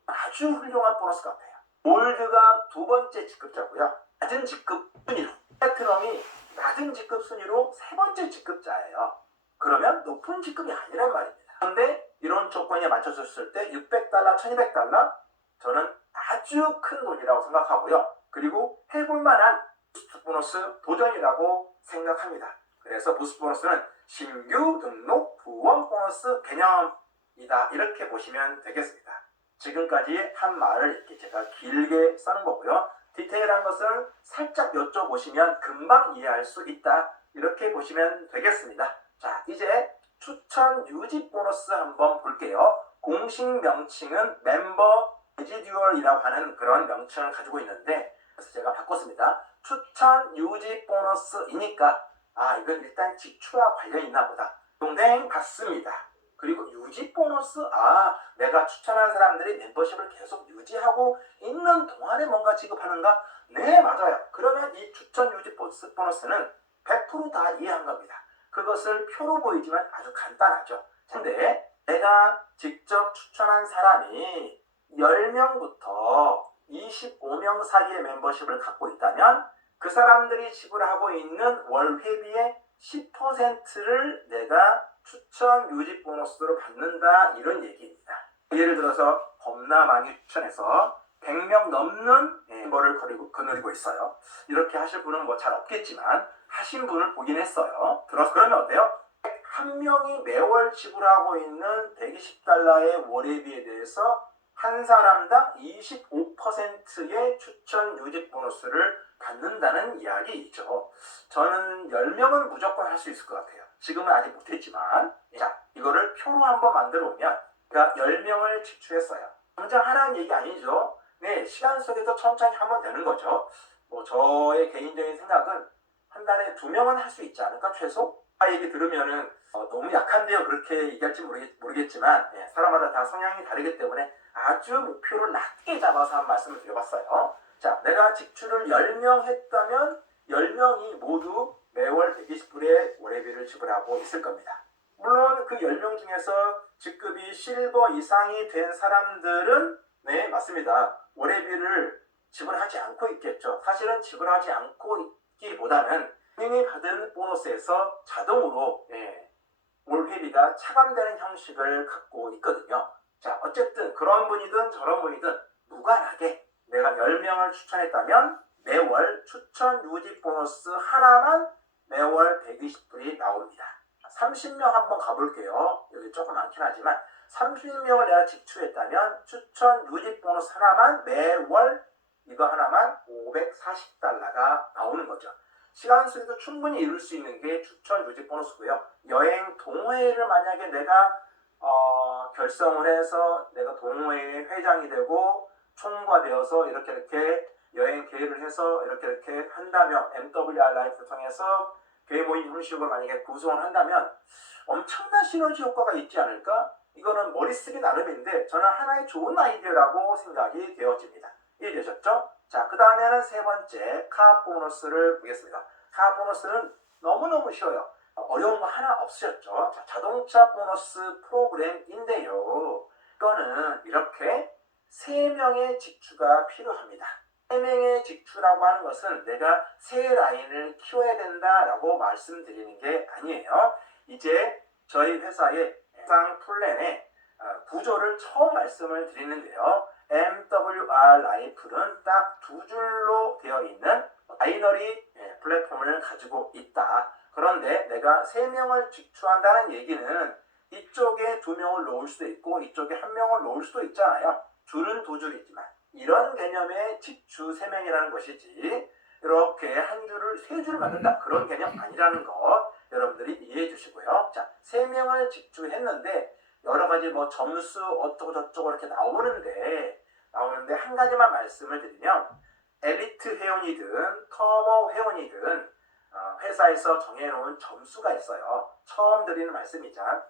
아주 훌륭한 보너스 같아요. 골드가 두 번째 직급자고요. 낮은 직급 순위로, 플래티넘이 낮은 직급 순위로 세 번째 직급자예요. 그러면 높은 직급이 아니란 말입니다. 그런데 이런 조건에 맞춰졌을 때 600달러, 1200달러 저는 아주 큰 돈이라고 생각하고요. 그리고 해볼 만한 부스트 보너스 도전이라고 생각합니다. 그래서 부스트 보너스는 신규 등록 후원 보너스 개념이다. 이렇게 보시면 되겠습니다. 지금까지 한 말을 이렇게 제가 길게 써는 거고요. 디테일한 것을 살짝 여쭤보시면 금방 이해할 수 있다. 이렇게 보시면 되겠습니다. 자, 이제 추천 유지 보너스 한번 볼게요. 공식 명칭은 멤버 레지듀얼이라고 하는 그런 명칭을 가지고 있는데 그래서 제가 바꿨습니다. 추천 유지 보너스이니까 이건 일단 직추와 관련이 있나 보다. 동댕 받습니다. 그리고 유지 보너스, 내가 추천한 사람들이 멤버십을 계속 유지하고 있는 동안에 뭔가 지급하는가? 네, 맞아요. 그러면 이 추천 유지 보너스는 100% 다 이해한 겁니다. 그것을 표로 보이지만 아주 간단하죠. 근데 내가 직접 추천한 사람이 10명부터 25명 사이의 멤버십을 갖고 있다면 그 사람들이 지불하고 있는 월 회비의 10%를 내가 추천 유지 보너스로 받는다, 이런 얘기입니다. 예를 들어서 겁나 많이 추천해서 100명 넘는 멤버를 거느리고 있어요. 이렇게 하실 분은 잘 없겠지만 하신 분을 보긴 했어요. 그러면 어때요? 한 명이 매월 지불하고 있는 120달러의 월회비에 대해서 한 사람당 25%의 추천 유지 보너스를 받는다는 이야기이죠. 저는 10명은 무조건 할 수 있을 것 같아요. 지금은 아직 못했지만. 자, 이거를 표로 한번 만들어 보면 제가 10명을 지출했어요. 당장 하라는 얘기 아니죠. 네, 시간 속에서 천천히 하면 되는 거죠. 저의 개인적인 생각은 한 달에 2명은 할 수 있지 않을까, 최소? 얘기 들으면은 너무 약한데요, 그렇게 얘기할지 모르겠지만 사람마다 다 성향이 다르기 때문에 아주 목표를 낮게 잡아서 한 말씀을 드려봤어요. 자, 내가 지출을 10명 했다면 10명이 모두 매월 120불의 월회비를 지불하고 있을 겁니다. 물론 그 10명 중에서 직급이 실버 이상이 된 사람들은 네, 맞습니다. 월회비를 지불하지 않고 있겠죠. 사실은 지불하지 않고 있기보다는 본인이 받은 보너스에서 자동으로 올 회비가 차감되는 형식을 갖고 있거든요. 자, 어쨌든 그런 분이든 저런 분이든 무관하게 내가 10명을 추천했다면 매월 추천 유지 보너스 하나만 매월 120불이 나옵니다. 30명 한번 가볼게요. 여기 조금 많긴 하지만 30명을 내가 직추했다면 추천 유지 보너스 하나만 매월 이거 하나만 540달러가 나오는 거죠. 시간 수리도 충분히 이룰 수 있는 게 추천 유지 보너스고요. 여행 동호회를 만약에 내가 결성을 해서 내가 동호회의 회장이 되고 총무가 되어서 이렇게 여행 계획을 해서 이렇게 한다면 MWR 라이프를 통해서 교회 모임 형식으로 만약에 구성을 한다면 엄청난 시너지 효과가 있지 않을까? 이거는 머리 쓰기 나름인데 저는 하나의 좋은 아이디어라고 생각이 되어집니다. 이해되셨죠? 자, 그 다음에는 세 번째 카 보너스를 보겠습니다. 카 보너스는 너무너무 쉬워요. 어려운 거 하나 없으셨죠? 자, 자동차 보너스 프로그램인데요. 이거는 이렇게 3명의 직추가 필요합니다. 3명의 직추라고 하는 것은 내가 새 라인을 키워야 된다라고 말씀드리는 게 아니에요. 이제 저희 회사의 해상 플랜의 구조를 처음 말씀을 드리는데요. MWR 라이프는 딱 2줄로 되어 있는 바이너리 플랫폼을 가지고 있다. 그런데 내가 3명을 직추한다는 얘기는 이쪽에 2명을 놓을 수도 있고 이쪽에 1명을 놓을 수도 있잖아요. 줄은 2줄이지만 이런 개념의 직추 3명이라는 것이지 이렇게 한 줄을 3줄을 만든다 그런 개념 아니라는 거 여러분들이 이해해 주시고요. 자, 3명을 직추했는데 여러 가지 뭐 점수 어쩌고 저쩌고 이렇게 나오는데 한 가지만 말씀을 드리면 엘리트 회원이든 터보 회원이든 회사에서 정해놓은 점수가 있어요. 처음 드리는 말씀이지만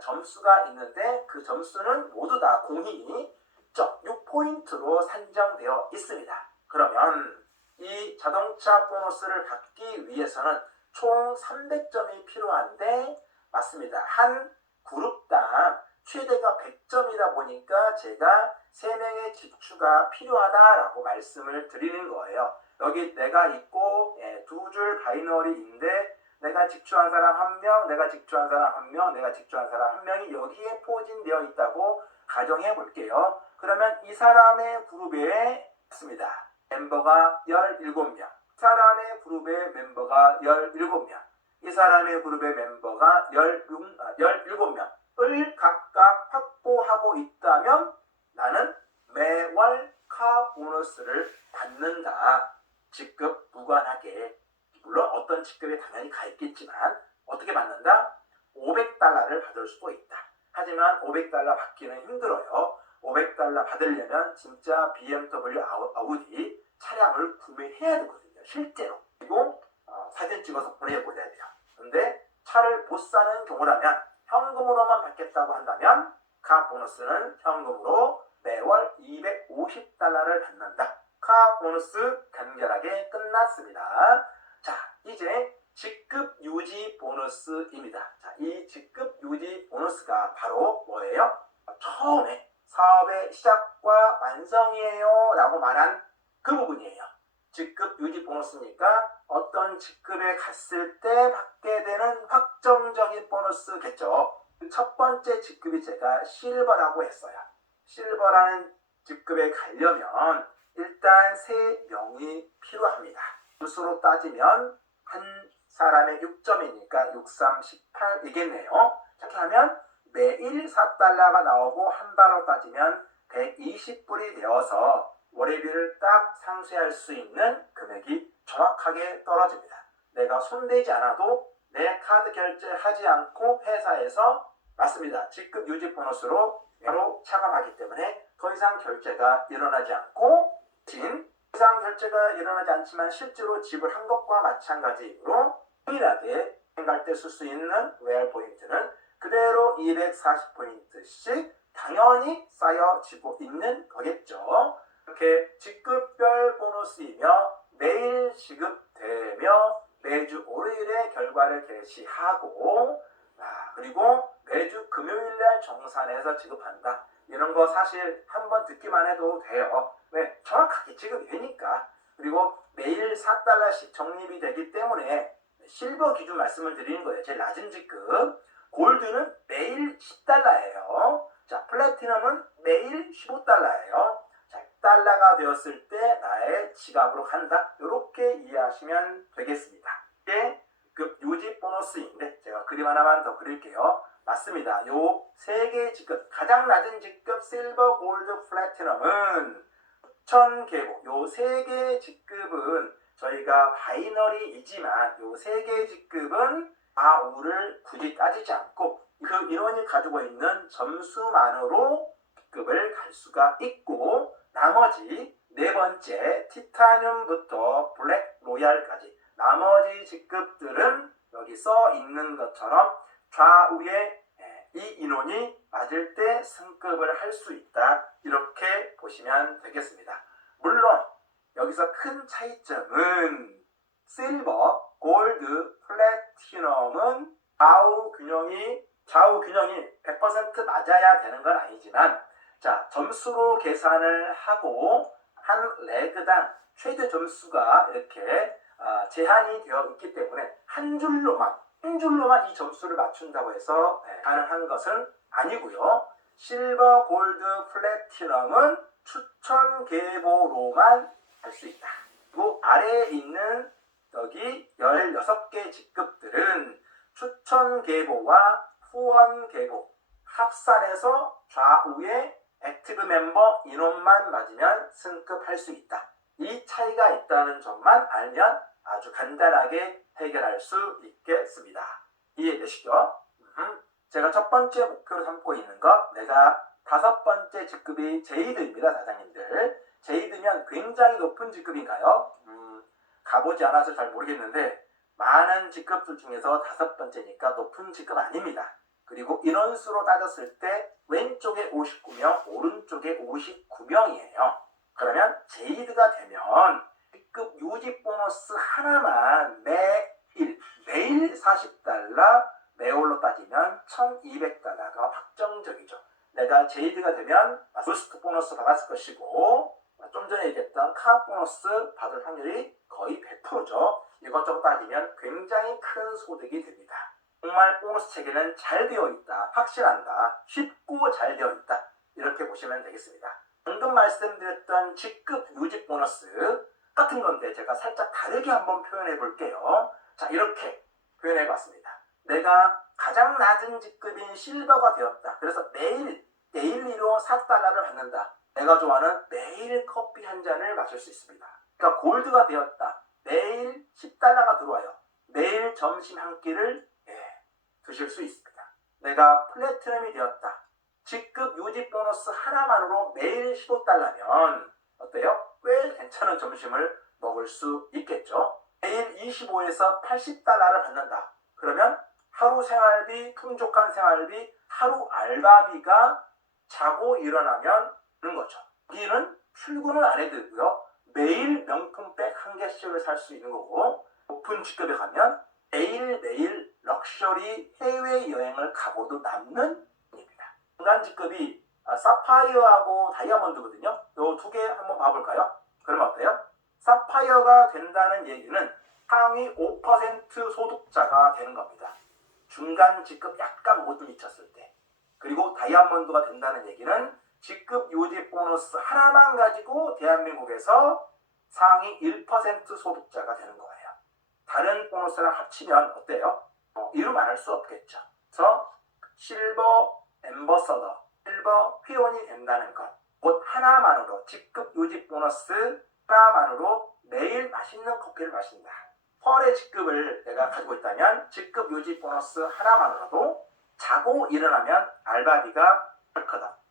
점수가 있는데 그 점수는 모두 다 공이 6포인트로 산정되어 있습니다. 그러면 이 자동차 보너스를 받기 위해서는 총 300점이 필요한데 맞습니다. 한 그룹당 최대가 100점이다 보니까 제가 3명의 직추가 필요하다라고 말씀을 드리는 거예요. 여기 내가 있고 2줄 바이너리인데 내가 직추한 사람 1명, 내가 직추한 사람 1명, 내가 직추한 사람 1명이 여기에 포진되어 있다고 가정해 볼게요. 그러면 이 사람의 그룹에 맞습니다. 멤버가 17명, 사람의 그룹의 멤버가 17명, 이 사람의 그룹의 멤버가 17명을 각각 확보하고 있다면 나는 매월 카 보너스를 받는다. 직급 무관하게. 물론 어떤 직급에 당연히 가 있겠지만 어떻게 받는다? 500달러를 받을 수도 있다. 하지만 500달러 받기는 힘들어요. 500달러 받으려면 진짜 BMW 아우디 차량을 구매해야 되거든요. 실제로. 그리고 사진 찍어서 보내보내야 돼요. 근데 차를 못 사는 경우라면 현금으로만 받겠다고 한다면 카 보너스는 현금으로 매월 250달러를 받는다. 카 보너스 간결하게 끝났습니다. 자, 이제 직급 유지 보너스입니다. 자, 이 직급 유지 보너스가 바로 뭐예요? 처음에 사업의 시작과 완성이에요 라고 말한 그 부분이에요. 직급 유지 보너스니까 어떤 직급에 갔을 때 받게 되는 확정적인 보너스겠죠. 첫 번째 직급이 제가 실버라고 했어요. 실버라는 직급에 가려면 일단 3명이 필요합니다. 점수로 따지면 한 사람의 6점이니까 6, 3, 18이겠네요. 이렇게 하면 매일 4달러가 나오고 한 달로 따지면 120불이 되어서 월요일을 딱 상쇄할 수 있는 금액이 정확하게 떨어집니다. 내가 손대지 않아도 내 카드 결제하지 않고 회사에서 맞습니다. 직급 유지 보너스로 바로 차감하기 때문에 더 이상 결제가 일어나지 않고 더 이상 결제가 일어나지 않지만 실제로 지불한 것과 마찬가지로 유일하게 갈 때 쓸 수 있는 웨어 포인트는 그대로 240포인트씩 당연히 쌓여지고 있는 거겠죠. 이렇게 직급별 보너스이며 매일 지급되며 매주 월요일에 결과를 게시하고 그리고 매주 금요일날 정산해서 지급한다. 이런 거 사실 한번 듣기만 해도 돼요. 왜? 정확하게 지급이 되니까. 그리고 매일 4달러씩 적립이 되기 때문에 실버 기준 말씀을 드리는 거예요. 제일 낮은 직급. 골드는 매일 10달러예요. 자, 플래티넘은 매일 15달러예요. 자, 100달러가 되었을 때 나의 지갑으로 간다. 이렇게 이해하시면 되겠습니다. 이게 그 유지 보너스인데 제가 그림 하나만 더 그릴게요. 맞습니다. 요 세 개의 직급, 가장 낮은 직급 실버, 골드, 플래티넘은 1000개보. 요 세 개의 직급은 저희가 바이너리이지만 요 세 개의 직급은 좌우를 굳이 따지지 않고 그 인원이 가지고 있는 점수만으로 직급을 갈 수가 있고, 나머지 네 번째 티타늄부터 블랙 로얄까지 나머지 직급들은 여기 써 있는 것처럼 좌우에 이 인원이 맞을 때 승급을 할 수 있다. 이렇게 보시면 되겠습니다. 물론 여기서 큰 차이점은 실버, 골드, 플래티넘은 좌우 균형이 100% 맞아야 되는 건 아니지만, 자, 점수로 계산을 하고 한 레그당 최대 점수가 이렇게 제한이 되어 있기 때문에 한 줄로만 이 점수를 맞춘다고 해서 가능한 것은 아니고요. 실버, 골드, 플래티넘은 추천 계보로만 할 수 있다. 그리고 아래에 있는 여기 16개 직급들은 추천 계보와 후원 계보 합산해서 좌우에 액티브 멤버 인원만 맞으면 승급할 수 있다. 이 차이가 있다는 점만 알면 아주 간단하게 해결할 수 있겠습니다. 이해되시죠? 제가 첫 번째 목표로 삼고 있는 것, 내가 5번째 직급이 제이드입니다. 사장님들. 제이드면 굉장히 높은 직급인가요? 가보지 않아서 잘 모르겠는데 많은 직급들 중에서 5번째니까 높은 직급 아닙니다. 그리고 인원수로 따졌을 때 왼쪽에 59명, 오른쪽에 59명이에요. 그러면 제이드가 되면 직급 유지 보너스 하나만 매일 40달러, 매월로 따지면 1200달러가 확정적이죠. 내가 제이드가 되면 부스트 보너스 받았을 것이고, 좀 전에 얘기했던 카 보너스 받을 확률이 거의 100%죠. 이것저것 따지면 굉장히 큰 소득이 됩니다. 정말 보너스 체계는 잘 되어 있다, 확실한다, 쉽고 잘 되어 있다, 이렇게 보시면 되겠습니다. 방금 말씀드렸던 직급 유지 보너스 같은 건데 제가 살짝 다르게 한번 표현해 볼게요. 자, 이렇게 표현해 봤습니다. 내가 가장 낮은 직급인 실버가 되었다. 그래서 매일 데일리로 4달러를 받는다. 내가 좋아하는 매일 커피 한 잔을 마실 수 있습니다. 그러니까 골드가 되었다. 매일 10달러가 들어와요. 매일 점심 한 끼를 드실 수 있습니다. 내가 플래티넘이 되었다. 직급 유지 보너스 하나만으로 매일 15달러면 어때요? 꽤 괜찮은 점심을 먹을 수 있겠죠. 매일 25에서 80달러를 받는다. 그러면 하루 생활비, 풍족한 생활비, 하루 알바비가 자고 일어나면 되는 거죠. 여기는 출근을 안 해도 되고요. 매일 명품백 한 개씩을 살 수 있는 거고, 높은 직급에 가면 매일매일 럭셔리 해외여행을 가고도 남는 분입니다. 중간 직급이 사파이어하고 다이아몬드거든요. 이 두 개 한번 봐볼까요? 그러면 어때요? 사파이어가 된다는 얘기는 상위 5% 소득자가 되는 겁니다. 중간 직급 약간 못 미쳤을 때. 그리고 다이아몬드가 된다는 얘기는 직급 유지 보너스 하나만 가지고 대한민국에서 상위 1% 소득자가 되는 거예요. 다른 보너스랑 합치면 어때요? 이루 말할 수 없겠죠. 그래서 실버 엠버서더, 실버 회원이 된다는 것, 곧 하나만으로 직급 유지 보너스 하나만으로 매일 맛있는 커피를 마신다. 펄의 직급을 내가 가지고 있다면 직급 유지 보너스 하나만으로도 자고 일어나면 알바비가 덜커덕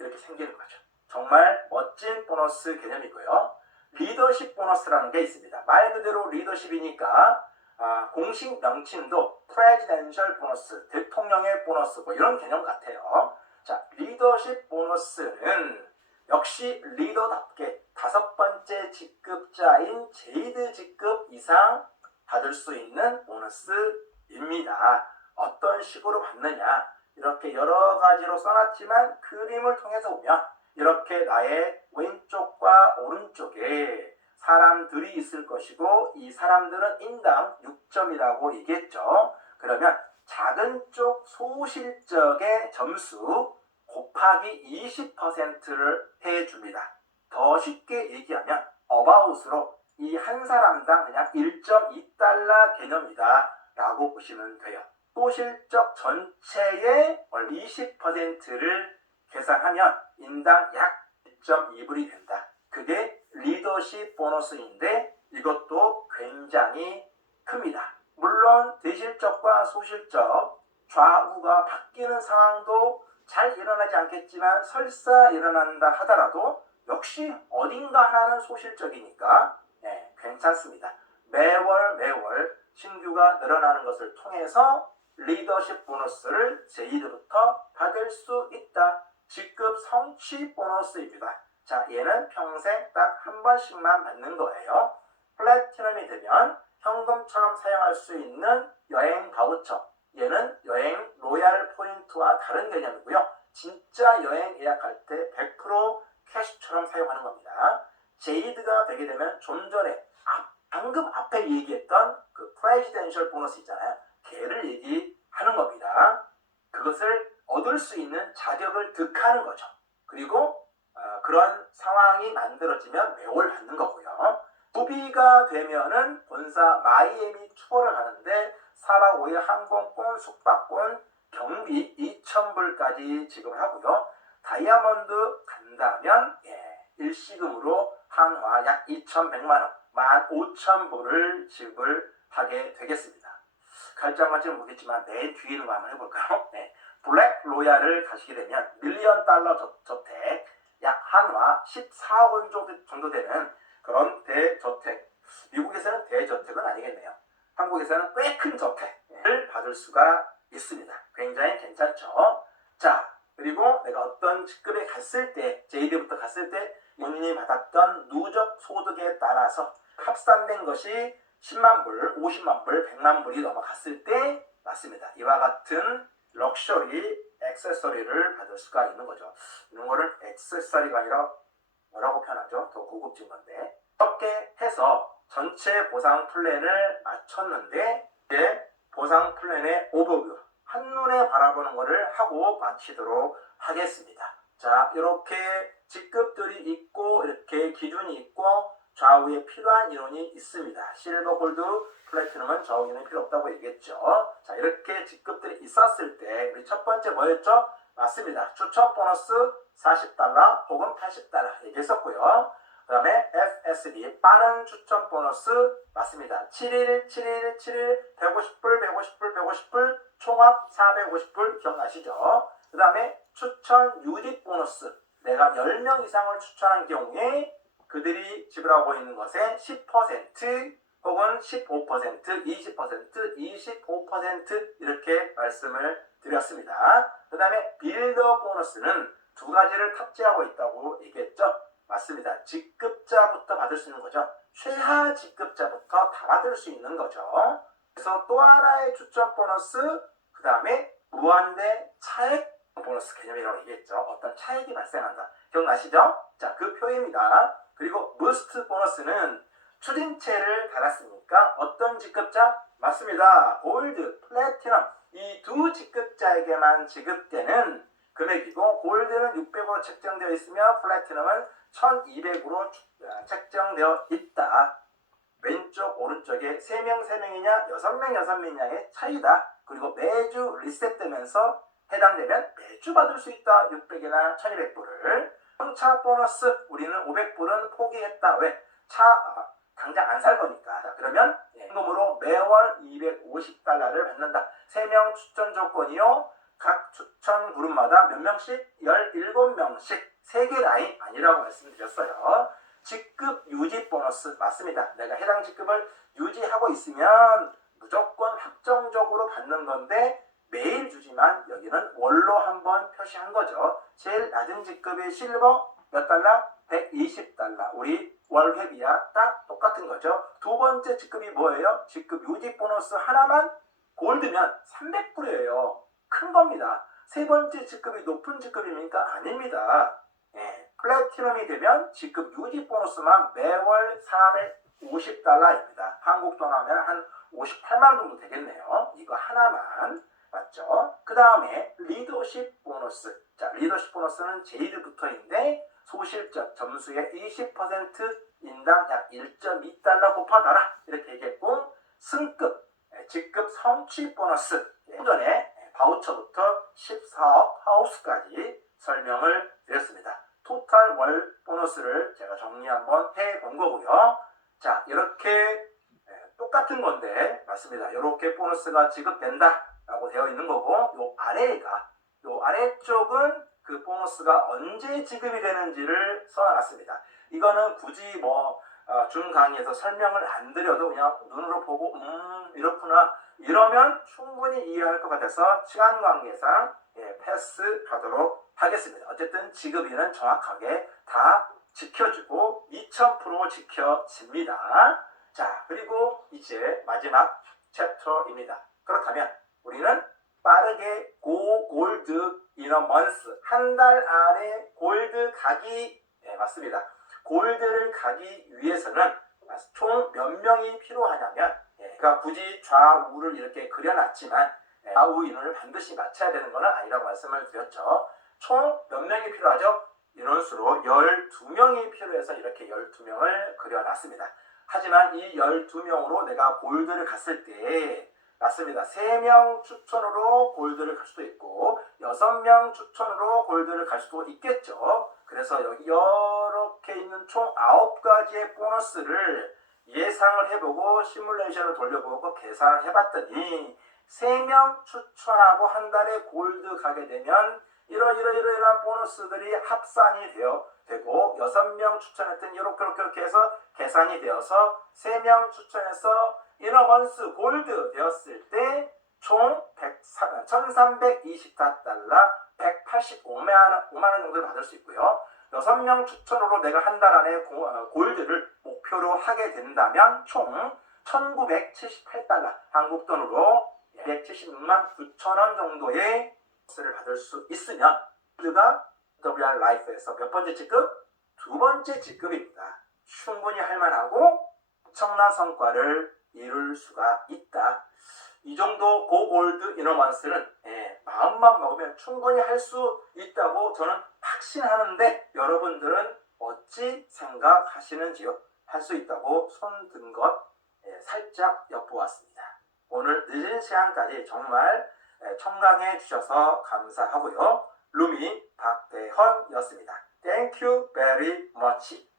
이렇게 생기는 거죠. 정말 멋진 보너스 개념이고요. 리더십 보너스라는 게 있습니다. 말 그대로 리더십이니까 공식 명칭도 프레지덴셜 보너스, 대통령의 보너스 뭐 이런 개념 같아요. 자, 리더십 보너스는 역시 리더답게 5번째 직급자인 제이드 직급 이상 받을 수 있는 보너스입니다. 어떤 식으로 받느냐, 이렇게 여러 가지로 써놨지만 그림을 통해서 보면 이렇게 나의 왼쪽과 오른쪽에 사람들이 있을 것이고 이 사람들은 인당 6점이라고 얘기했죠. 그러면 작은 쪽 소실적의 점수 곱하기 20%를 해줍니다. 더 쉽게 얘기하면 어바웃으로 이 한 사람당 그냥 1.2달러 개념이다 라고 보시면 돼요. 소실적 전체의 20%를 계산하면 인당 약 1.2불이 된다. 그게 리더십 보너스인데 이것도 굉장히 큽니다. 물론 대실적과 소실적 좌우가 바뀌는 상황도 잘 일어나지 않겠지만 설사 일어난다 하더라도 역시 어딘가 하나는 소실적이니까 괜찮습니다. 매월 신규가 늘어나는 것을 통해서 리더십 보너스를 제이드부터 받을 수 있다. 직급 성취 보너스입니다. 자, 얘는 평생 딱 한 번씩만 받는 거예요. 플래티넘이 되면 현금처럼 사용할 수 있는 여행 바우처. 얘는 여행 로얄 포인트와 다른 개념이고요. 진짜 여행 예약할 때 100% 캐시처럼 사용하는 겁니다. 제이드가 되게 되면 좀 전에 방금 앞에 얘기했던 그 프레지덴셜 보너스 있잖아요. 걔를 얘기하는 겁니다. 그것을 얻을 수 있는 자격을 득하는 거죠. 그리고 그런 상황이 만들어지면 매월 받는 거고요. 부비가 되면은 본사 마이애미 투어를 가는데 4박 5일 항공권, 숙박권, 경비 2,000불까지 지급하고요. 다이아몬드 간다면 일시금으로 한화 약 2,100만원, 15,000불을 지급을 하게 되겠습니다. 갈장만지는 모르겠지만 맨 뒤에 있는 거 한번 해볼까요? 블랙 로얄을 가시게 되면 밀리언 달러 저택, 약 한화 14억 원 정도 되는 그런 대저택. 미국에서는 대저택은 아니겠네요. 한국에서는 꽤 큰 저택을 받을 수가 있습니다. 굉장히 괜찮죠? 자, 그리고 내가 어떤 직급에 갔을 때, 제이드부터 갔을 때 본인이 받았던 누적 소득에 따라서 합산된 것이 10만 불, 50만 불, 100만 불이 넘어갔을 때 맞습니다. 이와 같은 럭셔리 액세서리를 받을 수가 있는 거죠. 이런 거를 액세서리가 아니라 뭐라고 표현하죠? 더 고급진 건데. 이렇게 해서 전체 보상 플랜을 마쳤는데 이제 보상 플랜의 오버뷰, 한눈에 바라보는 거를 하고 마치도록 하겠습니다. 자, 이렇게 직급들이 있고 이렇게 기준이 있고 좌우에 필요한 인원이 있습니다. 실버, 골드, 플래티넘은 좌우 인원이 필요 없다고 얘기했죠. 자, 이렇게 직급들이 있었을 때 우리 첫 번째 뭐였죠? 맞습니다. 추천 보너스 40달러 혹은 80달러 얘기했었고요. 그 다음에 FSB 빠른 추천 보너스 맞습니다. 7일, 7일, 7일 150불, 150불, 150불 총합 450불 기억나시죠? 그 다음에 추천 유닛 보너스 내가 10명 이상을 추천한 경우에 그들이 지불하고 있는 것의 10% 혹은 15%, 20%, 25% 이렇게 말씀을 드렸습니다. 그 다음에 빌더 보너스는 두 가지를 탑재하고 있다고 얘기했죠. 맞습니다. 직급자부터 받을 수 있는 거죠. 최하 직급자부터 다 받을 수 있는 거죠. 그래서 또 하나의 추천 보너스, 그 다음에 무한대 차액 보너스 개념이라고 얘기했죠. 어떤 차액이 발생한다. 기억나시죠? 자, 그 표입니다. 그리고 무스트 보너스는 추진체를 달았으니까 어떤 직급자? 맞습니다. 골드, 플래티넘 이 두 직급자에게만 지급되는 금액이고 골드는 600으로 책정되어 있으며 플래티넘은 1200으로 책정되어 있다. 왼쪽 오른쪽에 3명 3명이냐 6명 6명이냐의 차이다. 그리고 매주 리셋되면서 해당되면 매주 받을 수 있다. 600이나 1200불을. 차 보너스 우리는 500불은 포기했다. 왜? 당장 안 살 거니까. 자, 그러면 현금으로 매월 250달러를 받는다. 3명 추천 조건이요. 각 추천 그룹마다 몇 명씩? 17명씩 3개 라인 아니라고 말씀드렸어요. 직급 유지 보너스 맞습니다. 내가 해당 직급을 유지하고 있으면 무조건 확정적으로 받는 건데 매일 주지만 여기는 월로 한번 표시한 거죠. 제일 낮은 직급의 실버 몇 달러? 120달러. 우리 월 회비야 딱 똑같은 거죠. 두 번째 직급이 뭐예요? 직급 유지 보너스 하나만 골드면 300불이에요. 큰 겁니다. 세 번째 직급이 높은 직급입니까? 아닙니다. 플래티넘이 되면 지급 유지 보너스만 매월 450달러입니다. 한국 돈 하면 한 58만 원 정도 되겠네요. 이거 하나만. 맞죠? 그 다음에 리더십 보너스. 자, 리더십 보너스는 제이드부터인데 소실적 점수의 20% 인당 약 1.2달러 곱하더라. 이렇게 얘기했고, 승급, 직급 성취 보너스. 전에 바우처부터 14억 하우스까지 설명을 드렸습니다. 토탈 월 보너스를 제가 정리 한번 해본 거고요. 자, 이렇게 똑같은 건데 맞습니다. 이렇게 보너스가 지급된다 라고 되어 있는 거고, 요 아래쪽은 그 보너스가 언제 지급이 되는지를 써놨습니다. 이거는 굳이 준 강의에서 설명을 안 드려도 그냥 눈으로 보고 이렇구나 이러면 충분히 이해할 것 같아서 시간 관계상 패스하도록 하겠습니다. 어쨌든 지급일은 정확하게 다 지켜주고 2000% 지켜집니다. 자, 그리고 이제 마지막 챕터입니다. 그렇다면 우리는 빠르게 고 골드 인 어 먼스, 한 달 안에 골드 가기, 맞습니다. 골드를 가기 위해서는 총 몇 명이 필요하냐면, 그러니까 굳이 좌우를 이렇게 그려놨지만 좌우 인원을 반드시 맞춰야 되는 것은 아니라고 말씀을 드렸죠. 총 몇 명이 필요하죠? 인원수로 12명이 필요해서 이렇게 12명을 그려놨습니다. 하지만 이 12명으로 내가 골드를 갔을 때 맞습니다. 3명 추천으로 골드를 갈 수도 있고 6명 추천으로 골드를 갈 수도 있겠죠. 그래서 여기 이렇게 있는 총 9가지의 보너스를 예상을 해보고 시뮬레이션을 돌려보고 계산을 해봤더니 3명 추천하고 한 달에 골드 가게 되면 이러한 보너스들이 합산이 되고 6명 추천했더니 이렇게 해서 계산이 되어서 3명 추천해서 이너먼스 골드 되었을 때 총 1324달러 185만 원 정도를 받을 수 있고요. 6명 추천으로 내가 한 달 안에 골드를 목표로 하게 된다면 총 1978달러 한국 돈으로 176만 9천 원 정도의 를 받을 수 있으면 골드가 WR 라이프에서 몇 번째 직급? 2번째 직급입니다. 충분히 할만하고 엄청난 성과를 이룰 수가 있다. 이 정도 고골드 이너먼스는 마음만 먹으면 충분히 할 수 있다고 저는 확신하는데 여러분들은 어찌 생각하시는지요? 할 수 있다고 손든 것 살짝 엿보았습니다. 오늘 늦은 시간까지 정말 청강해 주셔서 감사하고요. 루미 박대헌이었습니다. Thank you very much.